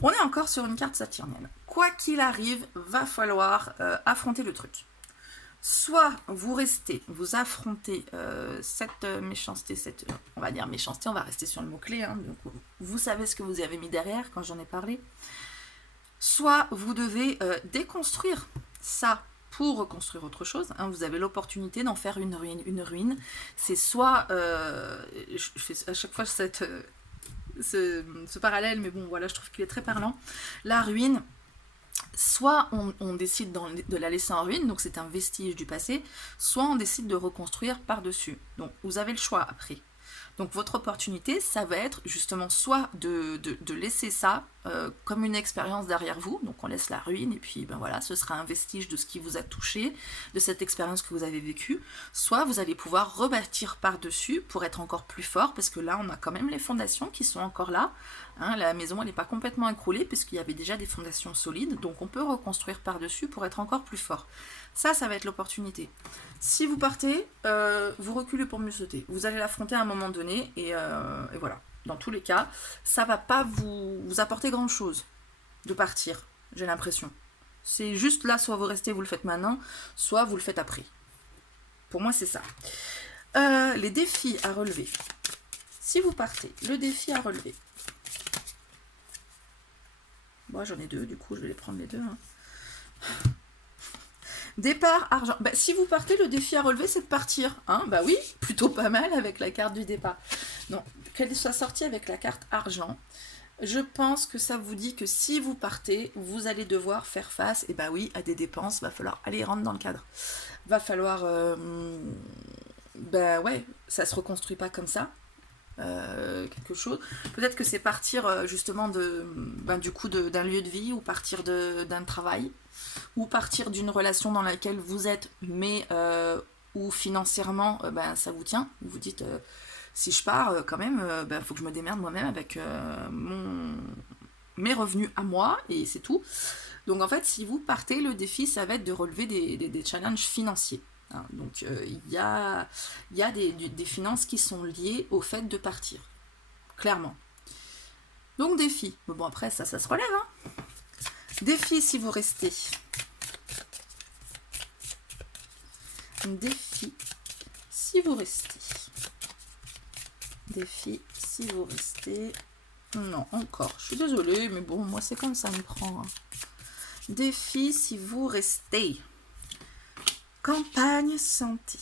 On est encore sur une carte saturnienne. Quoi qu'il arrive, va falloir affronter le truc. Soit vous restez, vous affrontez cette méchanceté, on va dire méchanceté, on va rester sur le mot-clé, hein, donc vous savez ce que vous avez mis derrière quand j'en ai parlé. Soit vous devez déconstruire ça pour reconstruire autre chose, hein, vous avez l'opportunité d'en faire une ruine. Une ruine, c'est soit, je fais à chaque fois ce parallèle, mais bon voilà, je trouve qu'il est très parlant. La ruine, soit on décide de la laisser en ruine, donc c'est un vestige du passé, soit on décide de reconstruire par-dessus. Donc vous avez le choix après. Donc votre opportunité, ça va être justement soit de laisser ça comme une expérience derrière vous, donc on laisse la ruine, et puis ben voilà, ce sera un vestige de ce qui vous a touché, de cette expérience que vous avez vécue, soit vous allez pouvoir rebâtir par-dessus pour être encore plus fort, parce que là on a quand même les fondations qui sont encore là, hein, la maison elle n'est pas complètement écroulée, puisqu'il y avait déjà des fondations solides, donc on peut reconstruire par-dessus pour être encore plus fort. Ça va être l'opportunité. Si vous partez, vous reculez pour mieux sauter. Vous allez l'affronter à un moment donné, et voilà. Dans tous les cas, ça va pas vous apporter grand-chose de partir, j'ai l'impression. C'est juste là, soit vous restez, vous le faites maintenant, soit vous le faites après. Pour moi, c'est ça. Les défis à relever. Si vous partez, le défi à relever. Moi, j'en ai deux, du coup, je vais les prendre les deux. Hein. Départ, argent. Bah, si vous partez, le défi à relever, c'est de partir. Hein, bah oui, plutôt pas mal avec la carte du départ. Non, qu'elle soit sortie avec la carte argent, je pense que ça vous dit que si vous partez, vous allez devoir faire face, et bah oui, à des dépenses, va falloir aller rentrer dans le cadre. Va falloir... bah ouais, ça se reconstruit pas comme ça. Quelque chose. Peut-être que c'est partir justement du coup d'un lieu de vie, ou partir d'un travail, ou partir d'une relation dans laquelle vous êtes, mais où financièrement ça vous tient. Vous vous dites si je pars quand même, faut que je me démerde moi-même avec mes revenus à moi, et c'est tout. Donc en fait, si vous partez, le défi, ça va être de relever des challenges financiers. Hein, donc il y a des finances qui sont liées au fait de partir, clairement. Donc défi, mais bon après ça se relève. Hein. Défi si vous restez. Défi si vous restez. Défi si vous restez. Non, encore. Je suis désolée, mais bon, moi c'est comme ça me prend. Hein. Défi si vous restez. Campagne santé.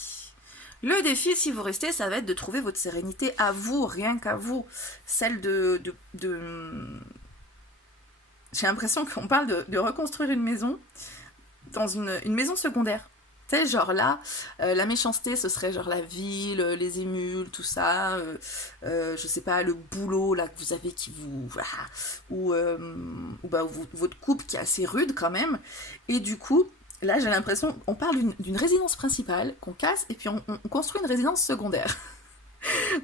Le défi, si vous restez, ça va être de trouver votre sérénité à vous, rien qu'à vous. Celle de... J'ai l'impression qu'on parle de reconstruire une maison dans une maison secondaire. Tu sais, genre là, la méchanceté, ce serait genre la ville, les émules, tout ça, je sais pas, le boulot là que vous avez qui vous... ou votre couple qui est assez rude quand même. Et du coup... Là, j'ai l'impression, on parle d'une résidence principale qu'on casse, et puis on construit une résidence secondaire.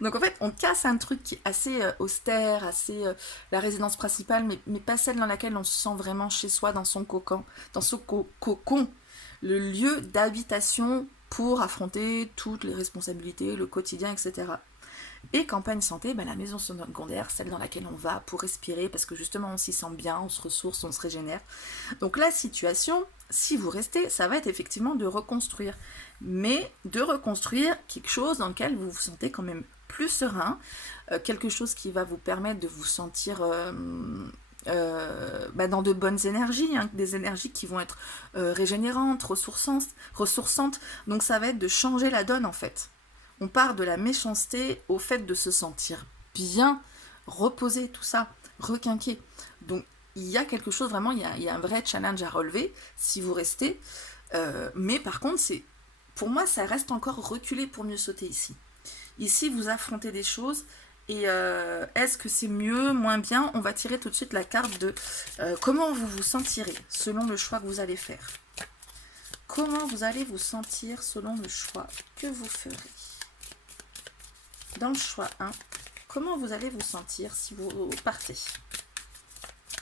Donc en fait, on casse un truc qui est assez austère, assez la résidence principale, mais pas celle dans laquelle on se sent vraiment chez soi, dans son cocon, le lieu d'habitation pour affronter toutes les responsabilités, le quotidien, etc. Et campagne santé, la maison secondaire, celle dans laquelle on va pour respirer, parce que justement on s'y sent bien, on se ressource, on se régénère. Donc la situation, si vous restez, ça va être effectivement de reconstruire. Mais de reconstruire quelque chose dans lequel vous vous sentez quand même plus serein, quelque chose qui va vous permettre de vous sentir dans de bonnes énergies, hein, des énergies qui vont être régénérantes, ressourçantes. Donc ça va être de changer la donne en fait. On part de la méchanceté au fait de se sentir bien, reposé, tout ça, requinqué. Donc il y a quelque chose vraiment, il y a un vrai challenge à relever si vous restez. Mais par contre, pour moi, ça reste encore reculer pour mieux sauter ici. Ici, vous affrontez des choses. Et est-ce que c'est mieux, moins bien? On va tirer tout de suite la carte de comment vous vous sentirez selon le choix que vous allez faire. Comment vous allez vous sentir selon le choix que vous ferez? Dans le choix 1, comment vous allez vous sentir si vous partez?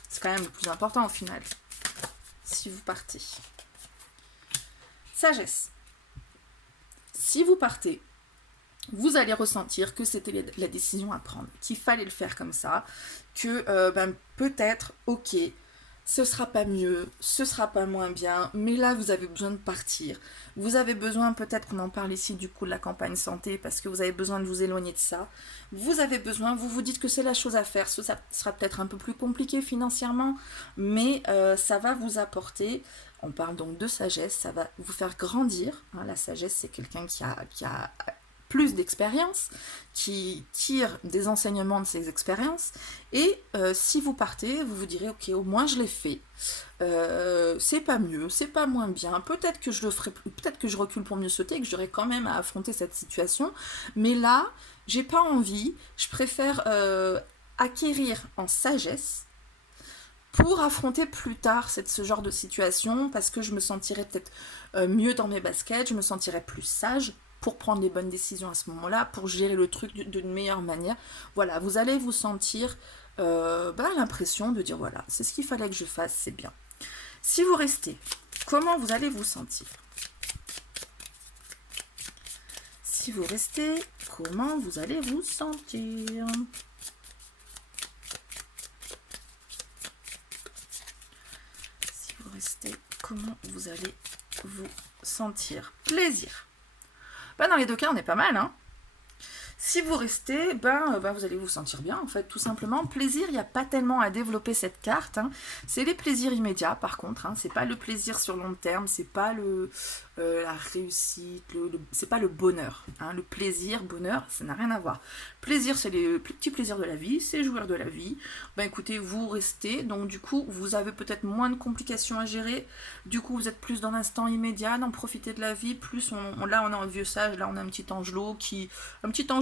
C'est quand même le plus important au final. Si vous partez. Sagesse. Si vous partez, vous allez ressentir que c'était la décision à prendre, qu'il fallait le faire comme ça, que peut-être, ok, ce sera pas mieux, ce sera pas moins bien, mais là vous avez besoin de partir. Vous avez besoin, peut-être qu'on en parle ici du coup de la campagne santé, parce que vous avez besoin de vous éloigner de ça. Vous avez besoin, vous vous dites que c'est la chose à faire, ça sera peut-être un peu plus compliqué financièrement, mais ça va vous apporter, on parle donc de sagesse, ça va vous faire grandir. Hein, la sagesse, c'est quelqu'un qui a plus d'expérience, qui tire des enseignements de ces expériences, et si vous partez, vous vous direz, ok, au moins je l'ai fait, c'est pas mieux, c'est pas moins bien, peut-être que je le ferai, peut-être que je recule pour mieux sauter, et que j'aurai quand même à affronter cette situation, mais là, j'ai pas envie, je préfère acquérir en sagesse, pour affronter plus tard ce genre de situation, parce que je me sentirais peut-être mieux dans mes baskets, je me sentirais plus sage, pour prendre les bonnes décisions à ce moment-là, pour gérer le truc d'une meilleure manière. Voilà, vous allez vous sentir l'impression de dire, voilà, c'est ce qu'il fallait que je fasse, c'est bien. Si vous restez, comment vous allez vous sentir? Si vous restez, comment vous allez vous sentir? Si vous restez, comment vous allez vous sentir? Plaisir. Dans les deux cas, on est pas mal. Hein. Si vous restez, vous allez vous sentir bien, en fait, tout simplement. Plaisir, il n'y a pas tellement à développer cette carte. Hein. C'est les plaisirs immédiats, par contre. Hein. C'est pas le plaisir sur long terme, c'est pas la réussite, c'est pas le bonheur. Hein. Le plaisir, bonheur, ça n'a rien à voir. Plaisir, c'est les petits plaisirs de la vie, c'est jouir de la vie. Écoutez, vous restez, donc du coup, vous avez peut-être moins de complications à gérer. Du coup, vous êtes plus dans l'instant immédiat, d'en profiter de la vie. Plus, là, on a un vieux sage, là, on a un petit angelot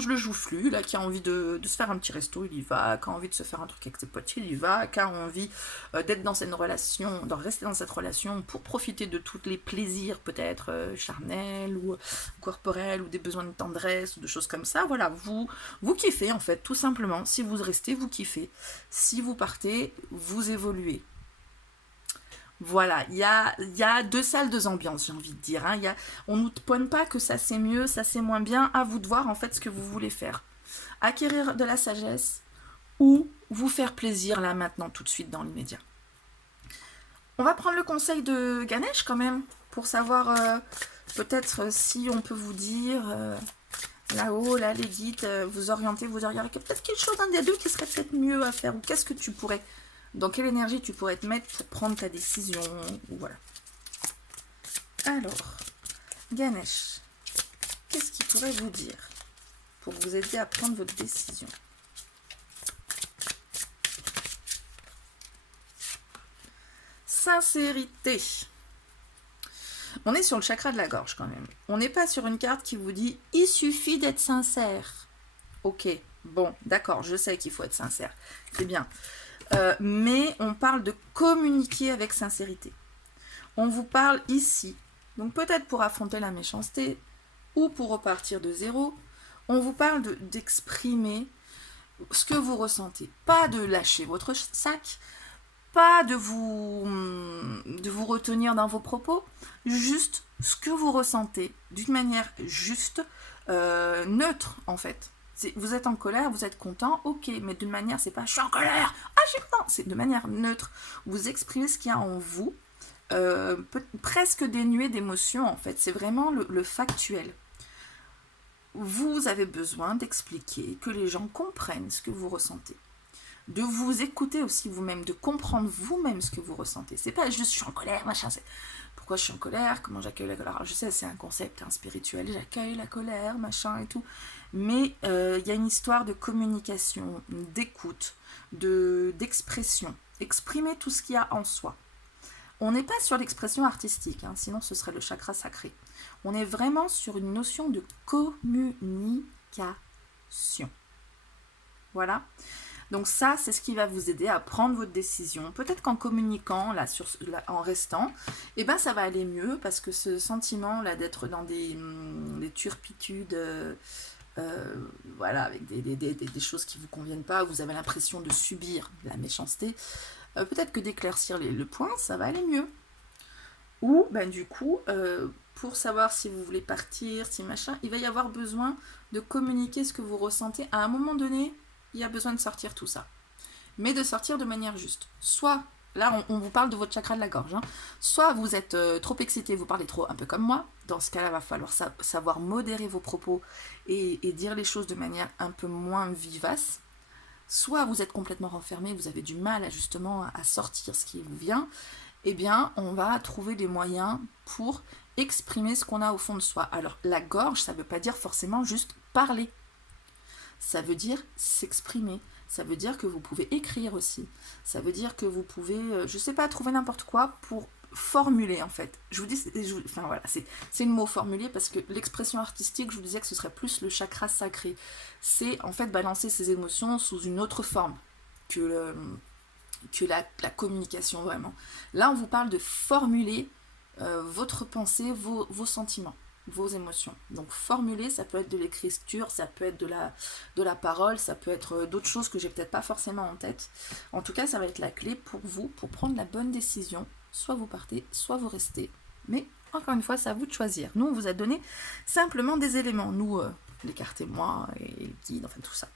le joufflu, là, qui a envie de se faire un petit resto, il y va, qui a envie de se faire un truc avec ses potes, il y va, qui a envie d'être dans cette relation, de rester dans cette relation pour profiter de tous les plaisirs, peut-être charnels ou corporels, ou des besoins de tendresse, ou de choses comme ça. Voilà, vous kiffez, en fait, tout simplement. Si vous restez, vous kiffez. Si vous partez, vous évoluez. Voilà, il y a deux salles, deux ambiances, j'ai envie de dire. Hein. On ne nous pointe pas que ça c'est mieux, ça c'est moins bien. À vous de voir en fait ce que vous voulez faire. Acquérir de la sagesse ou vous faire plaisir là maintenant tout de suite dans l'immédiat. On va prendre le conseil de Ganesh quand même pour savoir peut-être si on peut vous dire là-haut, là les guides, vous orienter, vous auriez peut-être quelque chose d'un des deux qui serait peut-être mieux à faire ou qu'est-ce que tu pourrais... Dans quelle énergie tu pourrais te mettre pour prendre ta décision? Voilà. Alors, Ganesh, qu'est-ce qu'il pourrait vous dire pour vous aider à prendre votre décision? Sincérité. On est sur le chakra de la gorge quand même. On n'est pas sur une carte qui vous dit « il suffit d'être sincère ». Ok, bon, d'accord, je sais qu'il faut être sincère. C'est bien. Mais on parle de communiquer avec sincérité. On vous parle ici, donc peut-être pour affronter la méchanceté ou pour repartir de zéro, on vous parle d'exprimer ce que vous ressentez. Pas de lâcher votre sac, pas de vous retenir dans vos propos, juste ce que vous ressentez d'une manière juste, neutre en fait. Vous êtes en colère, vous êtes content, ok, mais d'une manière, c'est pas je suis en colère, je suis content, c'est de manière neutre. Vous exprimez ce qu'il y a en vous, presque dénué d'émotion en fait, c'est vraiment le factuel. Vous avez besoin d'expliquer, que les gens comprennent ce que vous ressentez. De vous écouter aussi vous-même, de comprendre vous-même ce que vous ressentez. C'est pas juste je suis en colère, machin, c'est pourquoi je suis en colère, comment j'accueille la colère. Alors, je sais, c'est un concept spirituel, j'accueille la colère, machin et tout. Mais y a une histoire de communication, d'écoute, d'expression. exprimer tout ce qu'il y a en soi. On n'est pas sur l'expression artistique, hein, sinon ce serait le chakra sacré. On est vraiment sur une notion de communication. Voilà. Donc ça, c'est ce qui va vous aider à prendre votre décision. Peut-être qu'en communiquant, en restant, eh ben, ça va aller mieux parce que ce sentiment-là d'être dans des turpitudes, voilà, avec des choses qui ne vous conviennent pas, vous avez l'impression de subir la méchanceté, peut-être que d'éclaircir le point, ça va aller mieux. Ou, ben, du coup, pour savoir si vous voulez partir, si machin, il va y avoir besoin de communiquer ce que vous ressentez. À un moment donné, il y a besoin de sortir tout ça. Mais de sortir de manière juste. Soit, là, on vous parle de votre chakra de la gorge, hein. Soit vous êtes trop excité, vous parlez trop, un peu comme moi. Dans ce cas-là, il va falloir savoir modérer vos propos et dire les choses de manière un peu moins vivace. Soit vous êtes complètement renfermé, vous avez du mal justement à sortir ce qui vous vient. Eh bien, on va trouver des moyens pour exprimer ce qu'on a au fond de soi. Alors, la gorge, ça ne veut pas dire forcément juste parler. Ça veut dire s'exprimer. Ça veut dire que vous pouvez écrire aussi. Ça veut dire que vous pouvez, je ne sais pas, trouver n'importe quoi pour formuler en fait. Je vous dis, enfin voilà, c'est le mot formuler parce que l'expression artistique, je vous disais que ce serait plus le chakra sacré. C'est en fait balancer ses émotions sous une autre forme que la communication vraiment. Là, on vous parle de formuler votre pensée, vos sentiments, vos émotions. Donc formuler, ça peut être de l'écriture, ça peut être de la parole, ça peut être d'autres choses que j'ai peut-être pas forcément en tête. En tout cas, ça va être la clé pour vous, pour prendre la bonne décision. Soit vous partez, soit vous restez. Mais encore une fois, c'est à vous de choisir. Nous, on vous a donné simplement des éléments. Nous, les cartes témoins et le guide, enfin tout ça.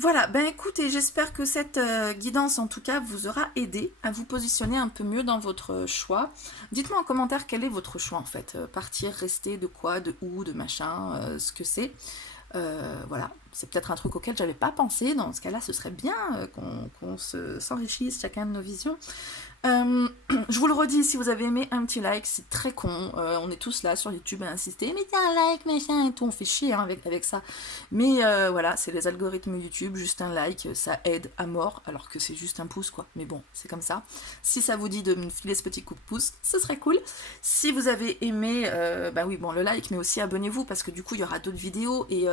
Voilà, ben écoutez, j'espère que cette guidance en tout cas vous aura aidé à vous positionner un peu mieux dans votre choix. Dites-moi en commentaire quel est votre choix en fait. Partir, rester, de quoi, de où, de machin, ce que c'est. Voilà, c'est peut-être un truc auquel j'avais pas pensé. Dans ce cas-là, ce serait bien qu'on s'enrichisse chacun de nos visions. Je vous le redis, si vous avez aimé, un petit like, c'est très con, on est tous là sur YouTube à insister, mettez un like, machin et tout, on fait chier hein, avec ça, mais voilà, c'est les algorithmes YouTube, juste un like, ça aide à mort, alors que c'est juste un pouce quoi, mais bon, c'est comme ça. Si ça vous dit de me filer ce petit coup de pouce, ce serait cool. Si vous avez aimé, bah oui, bon, le like, mais aussi abonnez-vous, parce que du coup, il y aura d'autres vidéos, et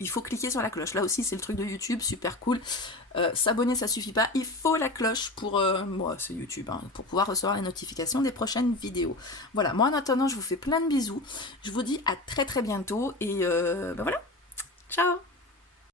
il faut cliquer sur la cloche, là aussi, c'est le truc de YouTube, super cool. S'abonner ça suffit pas, il faut la cloche pour moi c'est YouTube hein, pour pouvoir recevoir les notifications des prochaines vidéos. Voilà, moi en attendant je vous fais plein de bisous, je vous dis à très très bientôt et voilà, ciao.